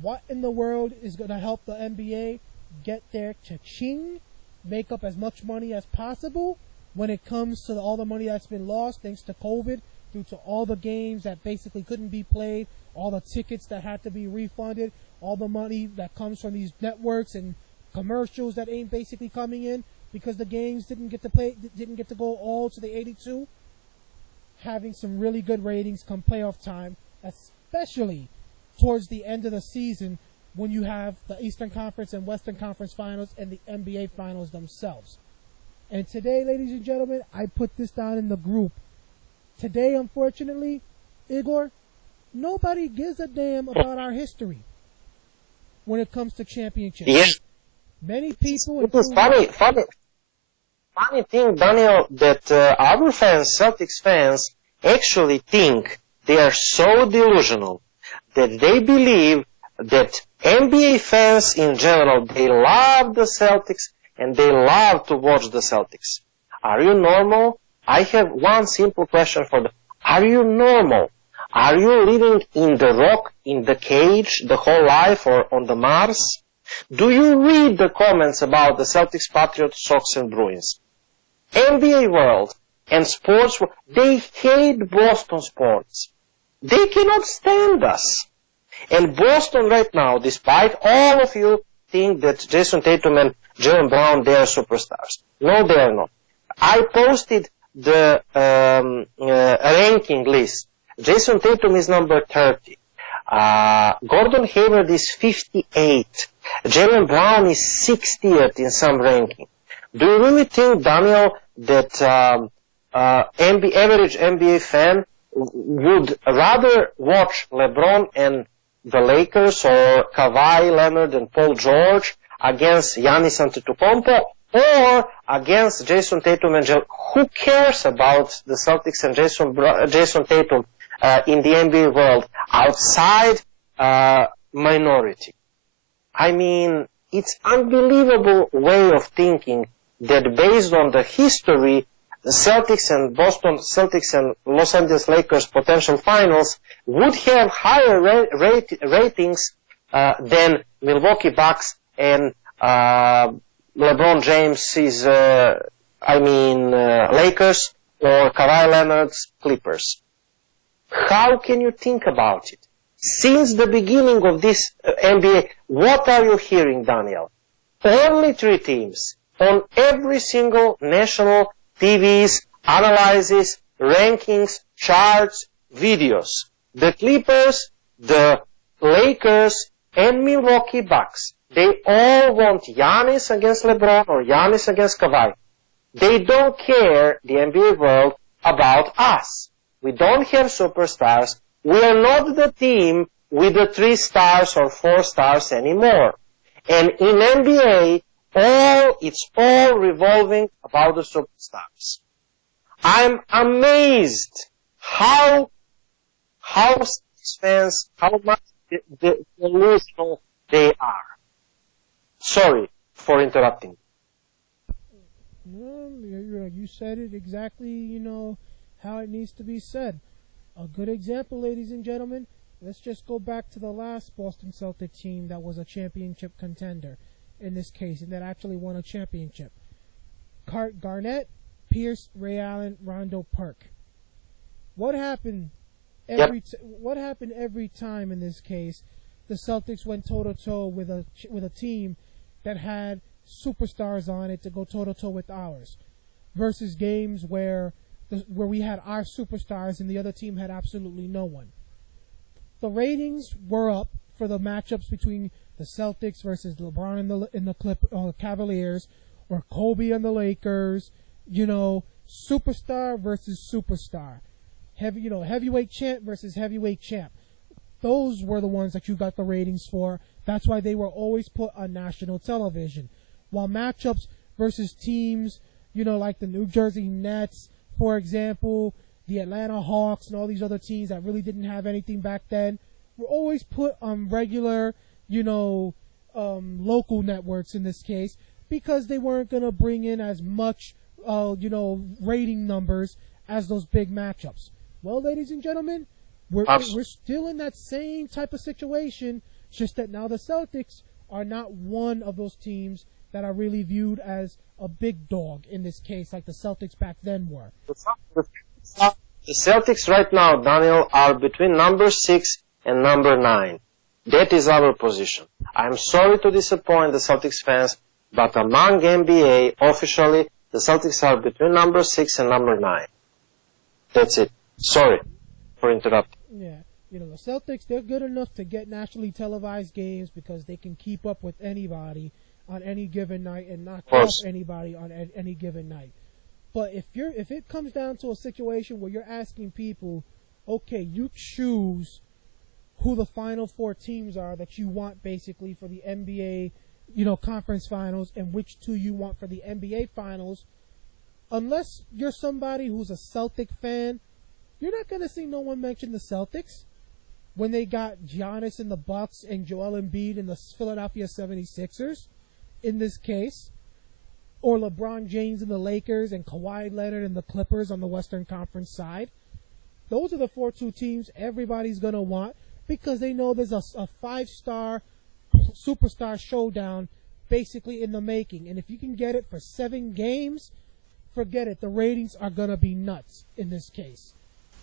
What in the world is going to help the NBA get their cha-ching, make up as much money as possible when it comes to all the money that's been lost thanks to COVID, due to all the games that basically couldn't be played, all the tickets that had to be refunded, all the money that comes from these networks and commercials that ain't basically coming in because the games didn't get to go all to the 82. Having some really good ratings come playoff time, especially towards the end of the season when you have the Eastern Conference and Western Conference Finals and the NBA Finals themselves. And today, ladies and gentlemen, I put this down in the group. Today, unfortunately, Igor, nobody gives a damn about our history when it comes to championships. Yes. Many people... It is funny thing, Daniel, that our fans, Celtics fans, actually think they are so delusional that they believe that NBA fans in general, they love the Celtics and they love to watch the Celtics. Are you normal? I have one simple question for them. Are you normal? Are you living in the rock, in the cage, the whole life, or on the Mars? Do you read the comments about the Celtics, Patriots, Sox, and Bruins? NBA world and sports, they hate Boston sports. They cannot stand us. And Boston right now, despite all of you think that Jason Tatum and Jaylen Brown, they are superstars. No, they are not. I posted the ranking list. Jason Tatum is number 30. Gordon Hayward is 58. Jaylen Brown is 60th in some ranking. Do you really think, Daniel, that average NBA fan would rather watch LeBron and the Lakers or Kawhi Leonard and Paul George against Giannis Antetokounmpo or against Jason Tatum and who cares about the Celtics and Jason Tatum in the NBA world outside minority? I mean, it's unbelievable way of thinking that based on the history, the Celtics and Boston Celtics and Los Angeles Lakers potential finals would have higher ratings than Milwaukee Bucks and LeBron James's, Lakers or Kawhi Leonard's Clippers. How can you think about it? Since the beginning of this NBA, what are you hearing, Daniel? Only 3 teams on every single national TVs, analysis, rankings, charts, videos. The Clippers, the Lakers, and Milwaukee Bucks. They all want Giannis against LeBron or Giannis against Kawhi. They don't care, the NBA world, about us. We don't have superstars. We are not the team with the 3 stars or 4 stars anymore. And in NBA, it's all revolving about the superstars. I'm amazed how fans, how much delusional they are. Sorry for interrupting. No, you said it exactly, how it needs to be said. A good example, ladies and gentlemen, let's just go back to the last Boston Celtic team that was a championship contender in this case, and that actually won a championship. Garnett, Pierce, Ray Allen, Rondo, Park. What happened every time in this case the Celtics went toe-to-toe with a team that had superstars on it to go toe-to-toe with ours, versus games where we had our superstars and the other team had absolutely no one? The ratings were up for the matchups between the Celtics versus LeBron in the Cavaliers, or Kobe and the Lakers, superstar versus superstar, heavyweight champ versus heavyweight champ. Those were the ones that you got the ratings for. That's why they were always put on national television. While matchups versus teams, like the New Jersey Nets, for example, the Atlanta Hawks and all these other teams that really didn't have anything back then, were always put on regular, local networks in this case, because they weren't going to bring in as much, rating numbers as those big matchups. Well, ladies and gentlemen, we're still in that same type of situation, just that now the Celtics are not one of those teams that are really viewed as a big dog in this case, like the Celtics back then were. The Celtics right now, Daniel, are between number 6 and number 9. That is our position. I'm sorry to disappoint the Celtics fans, but among NBA, officially, the Celtics are between number 6 and number 9. That's it. Sorry for interrupting. Yeah. The Celtics, they're good enough to get nationally televised games because they can keep up with anybody on any given night and knock off anybody on any given night. But if it comes down to a situation where you're asking people, okay, you choose who the final 4 teams are that you want basically for the NBA, conference finals, and which 2 you want for the NBA finals, unless you're somebody who's a Celtic fan, you're not going to see no one mention the Celtics when they got Giannis in the Bucks and Joel Embiid in the Philadelphia 76ers in this case, or LeBron James in the Lakers and Kawhi Leonard in the Clippers on the Western Conference side. Those are the 4-2 teams everybody's going to want because they know there's a 5-star superstar showdown basically in the making. And if you can get it for 7 games, forget it. The ratings are going to be nuts in this case.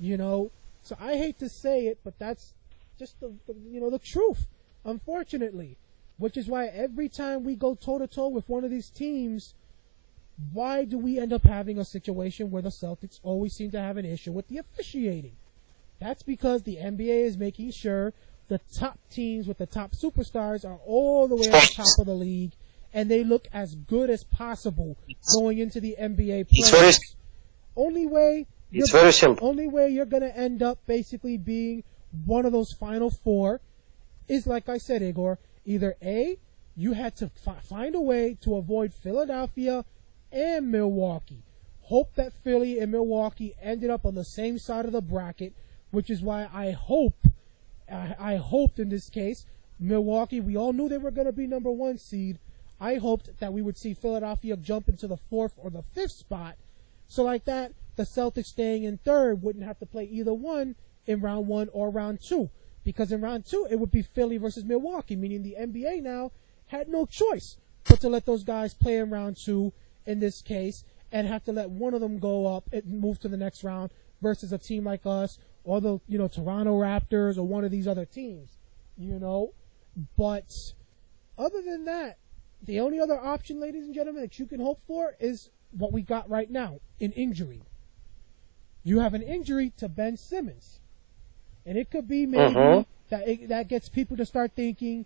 So I hate to say it, but that's just the truth, unfortunately. Which is why every time we go toe-to-toe with one of these teams, why do we end up having a situation where the Celtics always seem to have an issue with the officiating? That's because the NBA is making sure the top teams with the top superstars are all the way on the top of the league, and they look as good as possible going into the NBA playoffs. It's very simple. Only way you're going to end up basically being one of those final 4 is, like I said, Igor, either A, you had to find a way to avoid Philadelphia and Milwaukee. Hope that Philly and Milwaukee ended up on the same side of the bracket, which is why I hoped in this case, Milwaukee, we all knew they were going to be number 1 seed. I hoped that we would see Philadelphia jump into the 4th or the 5th spot. So like that, the Celtics staying in 3rd wouldn't have to play either one in round 1 or round 2. Because in round 2, it would be Philly versus Milwaukee, meaning the NBA now had no choice but to let those guys play in round 2 in this case and have to let one of them go up and move to the next round versus a team like us or the Toronto Raptors or one of these other teams, But other than that, the only other option, ladies and gentlemen, that you can hope for is what we got right now, an injury. You have an injury to Ben Simmons. And it could be maybe that gets people to start thinking,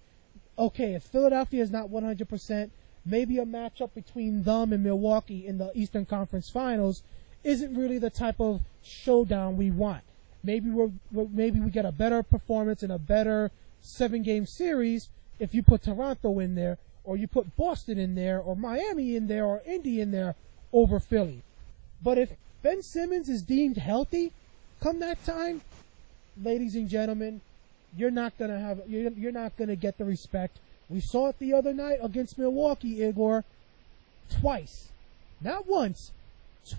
okay, if Philadelphia is not 100%, maybe a matchup between them and Milwaukee in the Eastern Conference Finals isn't really the type of showdown we want. Maybe we get a better performance and a better 7-game series if you put Toronto in there, or you put Boston in there, or Miami in there, or Indy in there over Philly. But if Ben Simmons is deemed healthy come that time, ladies and gentlemen, you're not gonna get the respect. We saw it the other night against Milwaukee, Igor. Twice. Not once.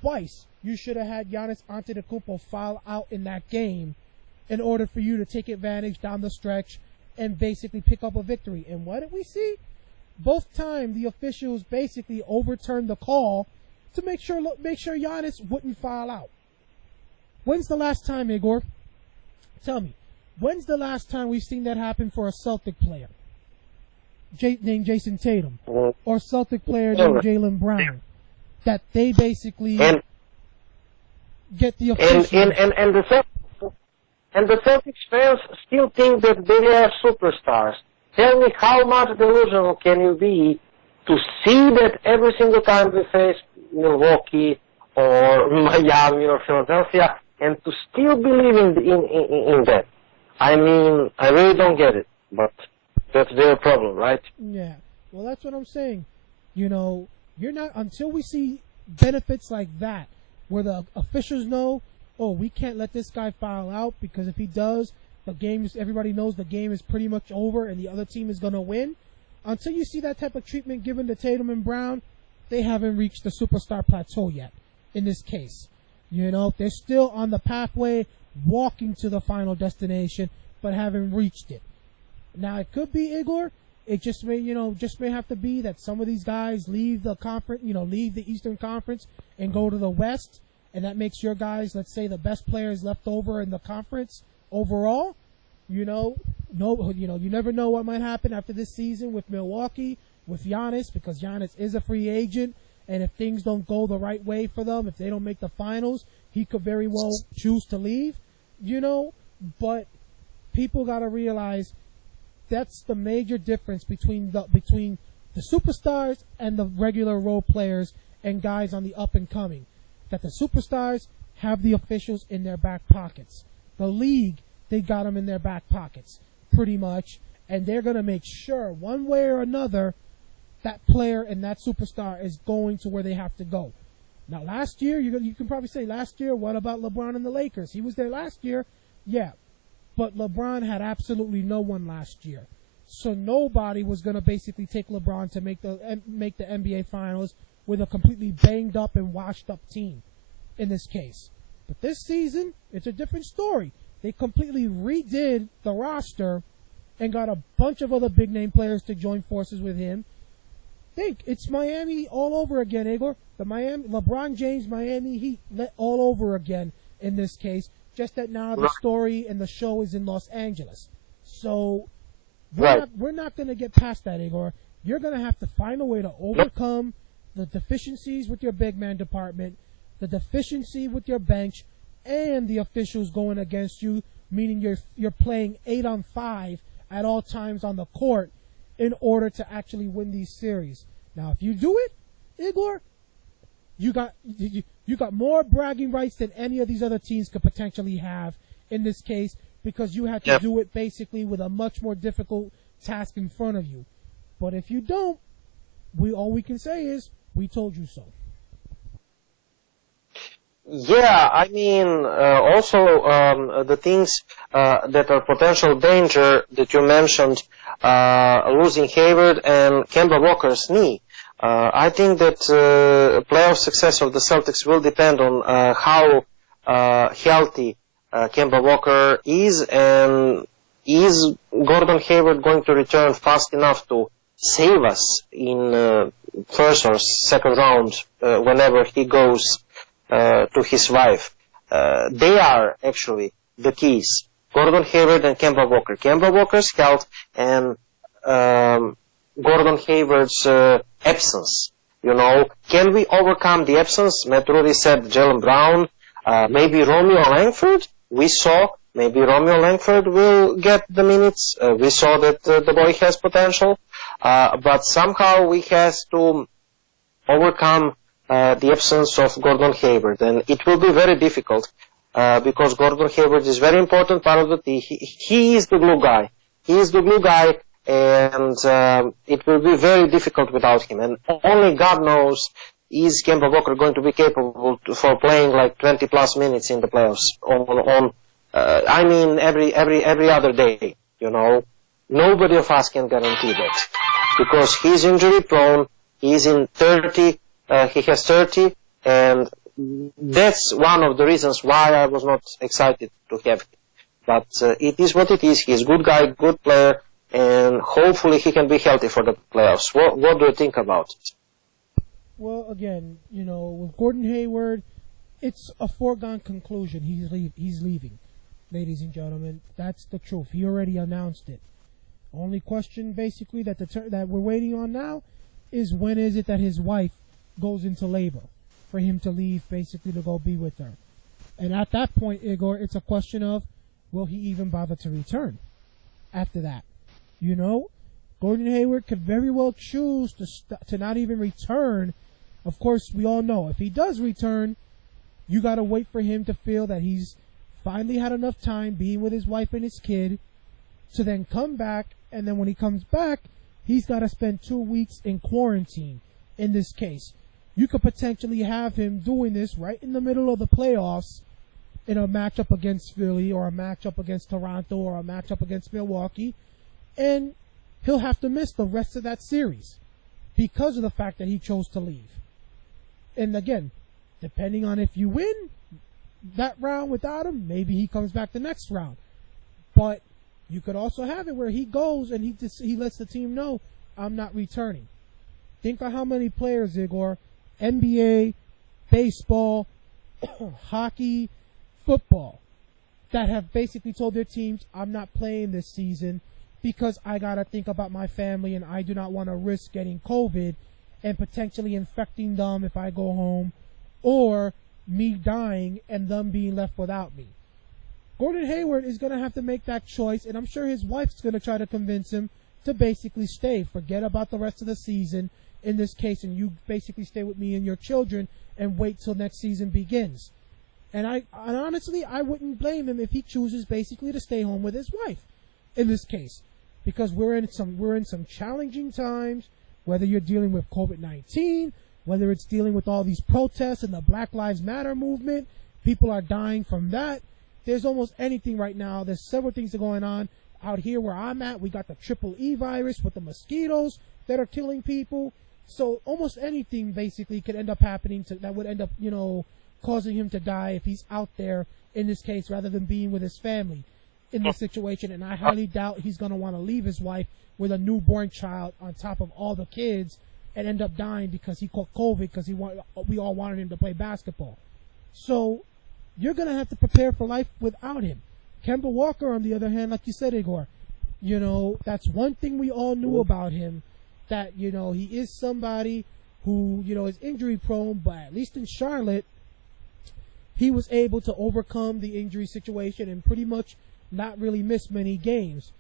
Twice. You should have had Giannis Antetokounmpo foul out in that game in order for you to take advantage down the stretch and basically pick up a victory. And what did we see? Both times the officials basically overturned the call to make sure Giannis wouldn't foul out. When's the last time, Igor? Tell me. When's the last time we've seen that happen for a Celtic player named Jason Tatum or Celtic player named Jaylen Brown? That they basically get the officials. And the Celtics fans still think that they are superstars. Tell me how much delusional can you be to see that every single time we face Milwaukee or Miami or Philadelphia and to still believe in that. I mean, I really don't get it, but that's their problem, right? Yeah. Well, that's what I'm saying. You're not, until we see benefits like that, where the officials know, oh, we can't let this guy foul out because if he does, everybody knows the game is pretty much over and the other team is going to win. until you see that type of treatment given to Tatum and Brown, they haven't reached the superstar plateau yet in this case. You know, they're still on the pathway walking to the final destination, but haven't reached it. Now, it could be, Igor, it just may have to be that some of these guys leave the conference, leave the Eastern Conference and go to the West, and that makes your guys, let's say, the best players left over in the conference overall. You never know what might happen after this season with Milwaukee, with Giannis, because Giannis is a free agent, and if things don't go the right way for them, if they don't make the finals, he could very well choose to leave, but people got to realize that's the major difference between the superstars and the regular role players and guys on the up and coming. That the superstars have the officials in their back pockets. The league, they got them in their back pockets, pretty much, and they're going to make sure, one way or another, that player and that superstar is going to where they have to go. Now, last year, you can probably say, last year, what about LeBron and the Lakers? He was there last year, yeah, but LeBron had absolutely no one last year. So nobody was going to basically take LeBron to make the NBA Finals with a completely banged up and washed up team in this case. But this season, it's a different story. They completely redid the roster and got a bunch of other big name players to join forces with him. Think, it's Miami all over again, Igor. The LeBron James Miami Heat all over again in this case. Just that now the story and the show is in Los Angeles. So we're not going to get past that, Igor. You're going to have to find a way to overcome the deficiencies with your big man department, the deficiency with your bench, and the officials going against you, meaning you're playing 8-on-5 at all times on the court in order to actually win these series. Now, if you do it, Igor, you got more bragging rights than any of these other teams could potentially have in this case, because you had to do it basically with a much more difficult task in front of you. But if you don't, all we can say is, we told you so. Yeah, I mean, also the things that are potential danger that you mentioned, losing Hayward and Kemba Walker's knee. I think that playoff success of the Celtics will depend on how healthy Kemba Walker is, and is Gordon Hayward going to return fast enough to save us in first or second round whenever he goes to his wife. They are actually the keys. Gordon Hayward and Kemba Walker. Kemba Walker's health and Gordon Hayward's absence. Can we overcome the absence? Matt Rudy said Jaylen Brown, maybe Romeo Langford. We saw maybe Romeo Langford will get the minutes. We saw that the boy has potential, but somehow we have to overcome the absence of Gordon Hayward, and it will be very difficult because Gordon Hayward is very important part of the team. He is the glue guy. He is the glue guy, and it will be very difficult without him. And only God knows, is Kemba Walker going to be capable for playing like 20 plus minutes in the playoffs I mean every other day. Nobody of us can guarantee that, because he's injury prone. He's in 30. He has 30, and that's one of the reasons why I was not excited to have him. But it is what it is. He's a good guy, good player, and hopefully he can be healthy for the playoffs. What do you think about it? Well, again, with Gordon Hayward, it's a foregone conclusion. He's leaving, ladies and gentlemen. That's the truth. He already announced it. Only question, basically, that we're waiting on now is when is it that his wife goes into labor for him to leave, basically to go be with her. And at that point, Igor, it's a question of, will he even bother to return after that? Gordon Hayward could very well choose to not even return. Of course, we all know if he does return, you got to wait for him to feel that he's finally had enough time being with his wife and his kid to then come back, and then when he comes back, he's got to spend 2 weeks in quarantine in this case. You could potentially have him doing this right in the middle of the playoffs in a matchup against Philly or a matchup against Toronto or a matchup against Milwaukee. And he'll have to miss the rest of that series because of the fact that he chose to leave. And again, depending on if you win that round without him, maybe he comes back the next round. But you could also have it where he goes and he lets the team know, I'm not returning. Think of how many players, Igor, NBA, baseball, hockey, football, that have basically told their teams, I'm not playing this season because I got to think about my family and I do not want to risk getting COVID and potentially infecting them if I go home, or me dying and them being left without me. Gordon Hayward is going to have to make that choice, and I'm sure his wife's going to try to convince him to basically stay. Forget about the rest of the season in this case, and you basically stay with me and your children and wait till next season begins. And honestly, I wouldn't blame him if he chooses basically to stay home with his wife in this case, because we're in some challenging times, whether you're dealing with COVID-19, whether it's dealing with all these protests and the Black Lives Matter movement. People are dying from that. There's almost anything right now. There's several things that are going on out here where I'm at. We got the triple E virus with the mosquitoes that are killing people. So almost anything basically could end up happening that would end up, causing him to die if he's out there in this case rather than being with his family in this situation. And I highly doubt he's going to want to leave his wife with a newborn child on top of all the kids and end up dying because he caught COVID because we all wanted him to play basketball. So you're going to have to prepare for life without him. Kemba Walker, on the other hand, like you said, Igor, that's one thing we all knew about him, that, he is somebody who, is injury prone, but at least in Charlotte, he was able to overcome the injury situation and pretty much not really miss many games.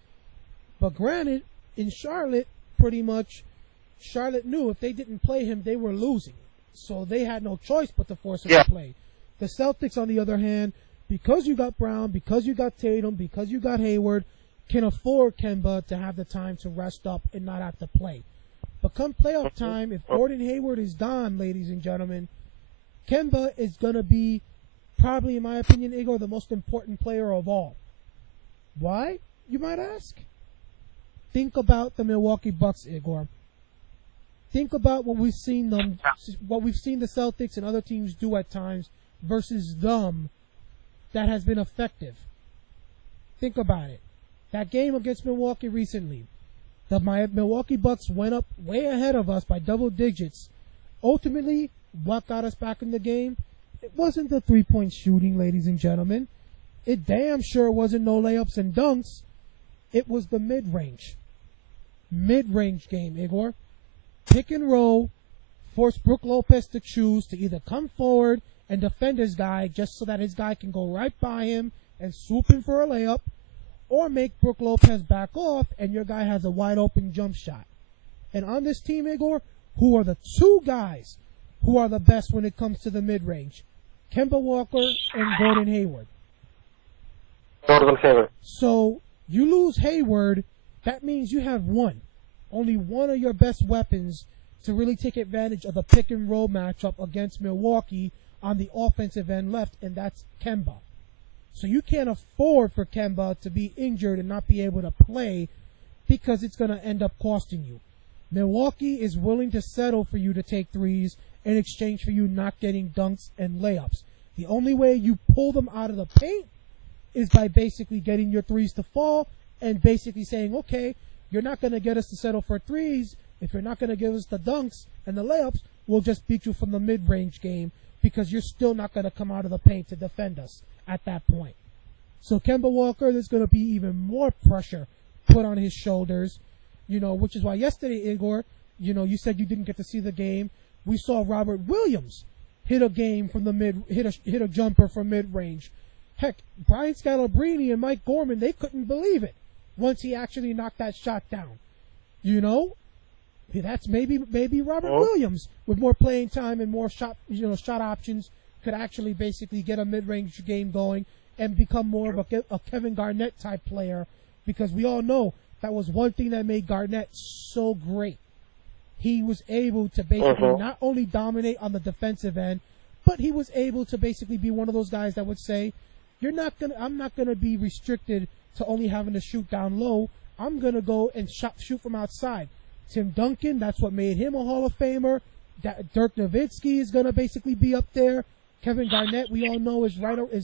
But granted, in Charlotte, pretty much, Charlotte knew if they didn't play him, they were losing. So they had no choice but to force him to play. The Celtics, on the other hand, because you got Brown, because you got Tatum, because you got Hayward, can afford Kemba to have the time to rest up and not have to play. But come playoff time, if Gordon Hayward is gone, ladies and gentlemen, Kemba is going to be probably, in my opinion, Igor, the most important player of all. Why, you might ask? Think about the Milwaukee Bucks, Igor. Think about what we've seen the Celtics and other teams do at times versus them that has been effective. Think about it. That game against Milwaukee recently, the Milwaukee Bucks went up way ahead of us by double digits. Ultimately, what got us back in the game? It wasn't the three-point shooting, ladies and gentlemen. It damn sure wasn't no layups and dunks. It was the mid-range. Mid-range game, Igor. Pick and roll, force Brook Lopez to choose to either come forward and defend his guy just so that his guy can go right by him and swoop in for a layup, or make Brook Lopez back off and your guy has a wide open jump shot. And on this team, Igor, who are the two guys who are the best when it comes to the mid-range? Kemba Walker and Gordon Hayward. Gordon Hayward. So you lose Hayward, that means you have only one of your best weapons to really take advantage of the pick and roll matchup against Milwaukee on the offensive end left, and that's Kemba. So you can't afford for Kemba to be injured and not be able to play because it's going to end up costing you. Milwaukee is willing to settle for you to take threes in exchange for you not getting dunks and layups. The only way you pull them out of the paint is by basically getting your threes to fall and basically saying, okay, you're not going to get us to settle for threes. If you're not going to give us the dunks and the layups, we'll just beat you from the mid-range game because you're still not going to come out of the paint to defend us at that point. So Kemba Walker, there's going to be even more pressure put on his shoulders, which is why yesterday, Igor, you said you didn't get to see the game. We saw Robert Williams hit a jumper from mid-range. Heck, Brian Scalabrine and Mike Gorman, they couldn't believe it once he actually knocked that shot down. That's maybe Robert Williams with more playing time and more shot options could actually basically get a mid-range game going and become more of a Kevin Garnett type player, because we all know that was one thing that made Garnett so great. He was able to basically not only dominate on the defensive end, but he was able to basically be one of those guys that would say, I'm not gonna be restricted to only having to shoot down low. I'm going to go and shoot from outside. Tim Duncan, that's what made him a Hall of Famer. Dirk Nowitzki is going to basically be up there. Kevin Garnett, we all know, is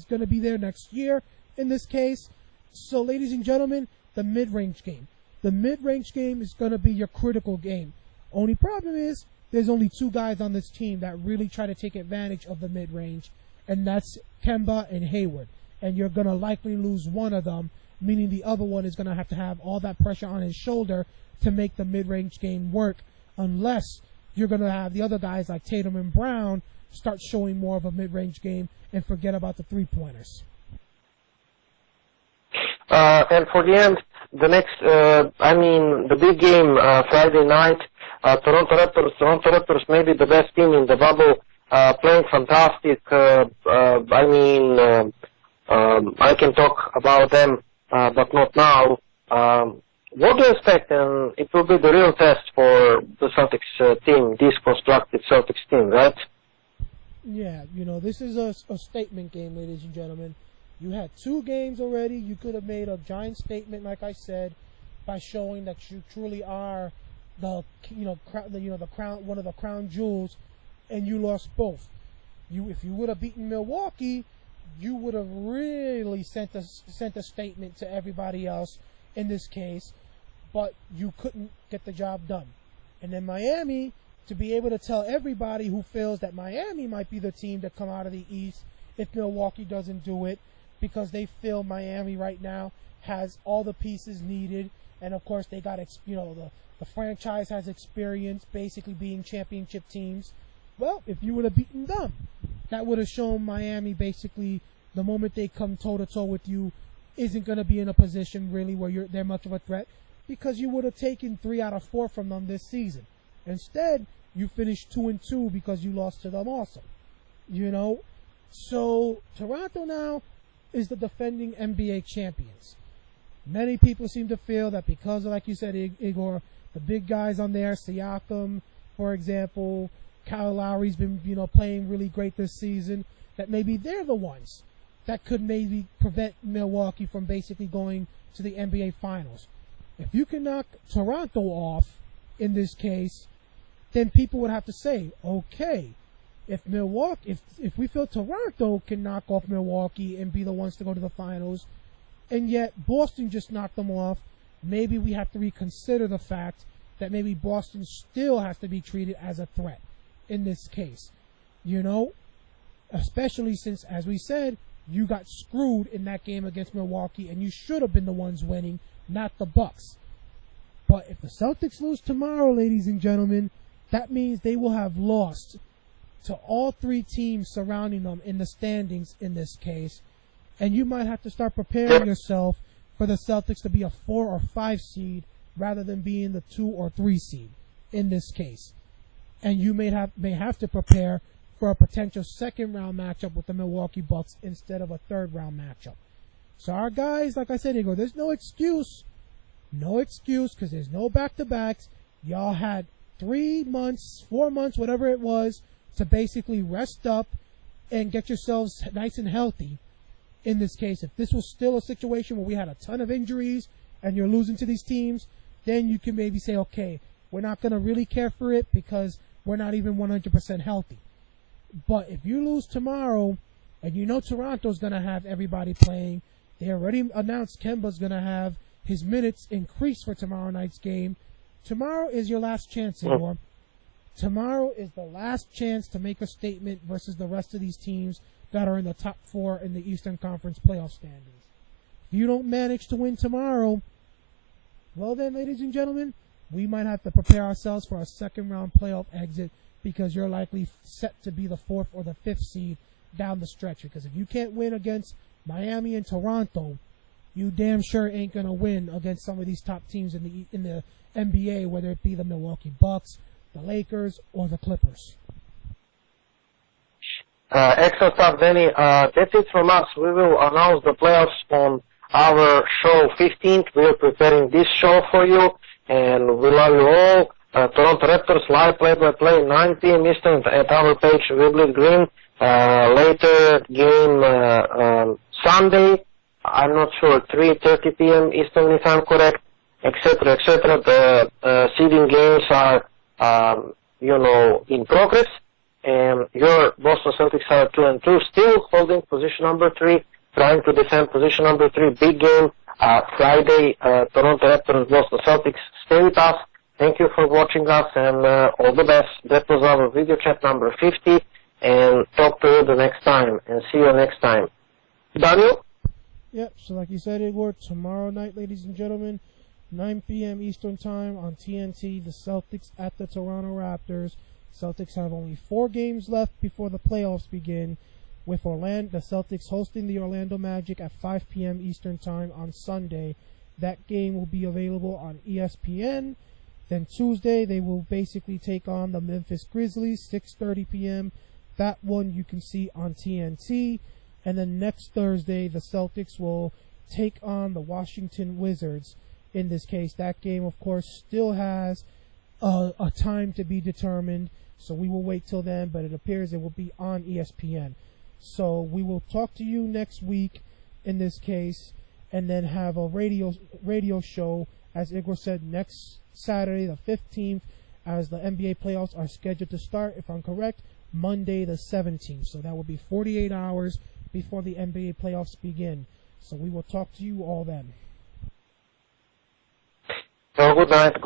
going to be there next year in this case. So, ladies and gentlemen, the mid-range game. The mid-range game is going to be your critical game. Only problem is there's only 2 guys on this team that really try to take advantage of the mid-range, and that's Kemba and Hayward. And you're going to likely lose one of them, meaning the other one is going to have all that pressure on his shoulder to make the mid-range game work, unless you're going to have the other guys like Tatum and Brown start showing more of a mid-range game and forget about the three-pointers. And for the end, the next, the big game Friday night, Toronto Raptors may be the best team in the bubble, playing fantastic. I can talk about them, but not now. What do you expect? And it will be the real test for the Celtics team, this constructed Celtics team, right? Yeah, this is a statement game, ladies and gentlemen. You had 2 games already. You could have made a giant statement, like I said, by showing that you truly are the crown, one of the crown jewels, and you lost both. If you would have beaten Milwaukee, you would have really sent a statement to everybody else in this case, but you couldn't get the job done. And then Miami, to be able to tell everybody who feels that Miami might be the team to come out of the East if Milwaukee doesn't do it, because they feel Miami right now has all the pieces needed, and of course they got the franchise has experience basically being championship teams. Well, if you would have beaten them, that would have shown Miami basically the moment they come toe-to-toe with you isn't going to be in a position really where they're much of a threat, because you would have taken 3 out of 4 from them this season. Instead, you finished 2-2 because you lost to them also. So Toronto now is the defending NBA champions. Many people seem to feel that because of, like you said, Igor, the big guys on there, Siakam, for example, Kyle Lowry's been, playing really great this season, that maybe they're the ones that could maybe prevent Milwaukee from basically going to the NBA Finals. If you can knock Toronto off in this case, then people would have to say, okay, if we feel Toronto can knock off Milwaukee and be the ones to go to the finals, and yet Boston just knocked them off, maybe we have to reconsider the fact that maybe Boston still has to be treated as a threat in this case. Especially since, as we said, you got screwed in that game against Milwaukee, and you should have been the ones winning, not the Bucks. But if the Celtics lose tomorrow, ladies and gentlemen, that means they will have lost to all 3 teams surrounding them in the standings in this case, and you might have to start preparing yourself for the Celtics to be a 4 or 5 seed rather than being the 2 or 3 seed in this case. And you may have to prepare for a potential second-round matchup with the Milwaukee Bucks instead of a third-round matchup. So our guys, like I said, Igor, there's no excuse. No excuse, because there's no back-to-backs. Y'all had 3 months, 4 months, whatever it was, to basically rest up and get yourselves nice and healthy. In this case, if this was still a situation where we had a ton of injuries and you're losing to these teams, then you can maybe say, okay, we're not going to really care for it because we're not even 100% healthy. But if you lose tomorrow, and Toronto's going to have everybody playing, they already announced Kemba's going to have his minutes increased for tomorrow night's game. Tomorrow is your last chance, Igor. Tomorrow is the last chance to make a statement versus the rest of these teams that are in the top 4 in the Eastern Conference playoff standings. If you don't manage to win tomorrow, well then, ladies and gentlemen, we might have to prepare ourselves for a second-round playoff exit, because you're likely set to be the 4th or the 5th seed down the stretch. Because if you can't win against Miami and Toronto, you damn sure ain't going to win against some of these top teams in the NBA, whether it be the Milwaukee Bucks, the Lakers, or the Clippers. Excellent stuff, Danny. That's it from us. We will announce the playoffs on our show 15th. We are preparing this show for you, and we love you all. Toronto Raptors live play-by-play 9 p.m. Eastern at our page, Wibblit Green. Later game Sunday, I'm not sure, 3:30 p.m. Eastern if I'm correct. etc., etc. The seeding games are, in progress. And your Boston Celtics are 2-2, still holding position number 3, trying to defend position number 3. Big game Friday, Toronto Raptors, Boston Celtics. Stay with us. Thank you for watching us, and all the best. That was our video chat number 50, and talk to you the next time, and see you next time. Daniel? Yep, so like you said, Igor, tomorrow night, ladies and gentlemen, 9 p.m. Eastern Time on TNT, the Celtics at the Toronto Raptors. Celtics have only 4 games left before the playoffs begin, with the Celtics hosting the Orlando Magic at 5 p.m. Eastern Time on Sunday. That game will be available on ESPN. Then Tuesday, they will basically take on the Memphis Grizzlies, 6:30 p.m. That one you can see on TNT. And then next Thursday, the Celtics will take on the Washington Wizards. In this case, that game, of course, still has a time to be determined. So we will wait till then, but it appears it will be on ESPN. So we will talk to you next week in this case, and then have a radio show, as Igor said, next Saturday the 15th, as the NBA playoffs are scheduled to start, if I'm correct, Monday the 17th. So that will be 48 hours before the NBA playoffs begin. So we will talk to you all then. Good night.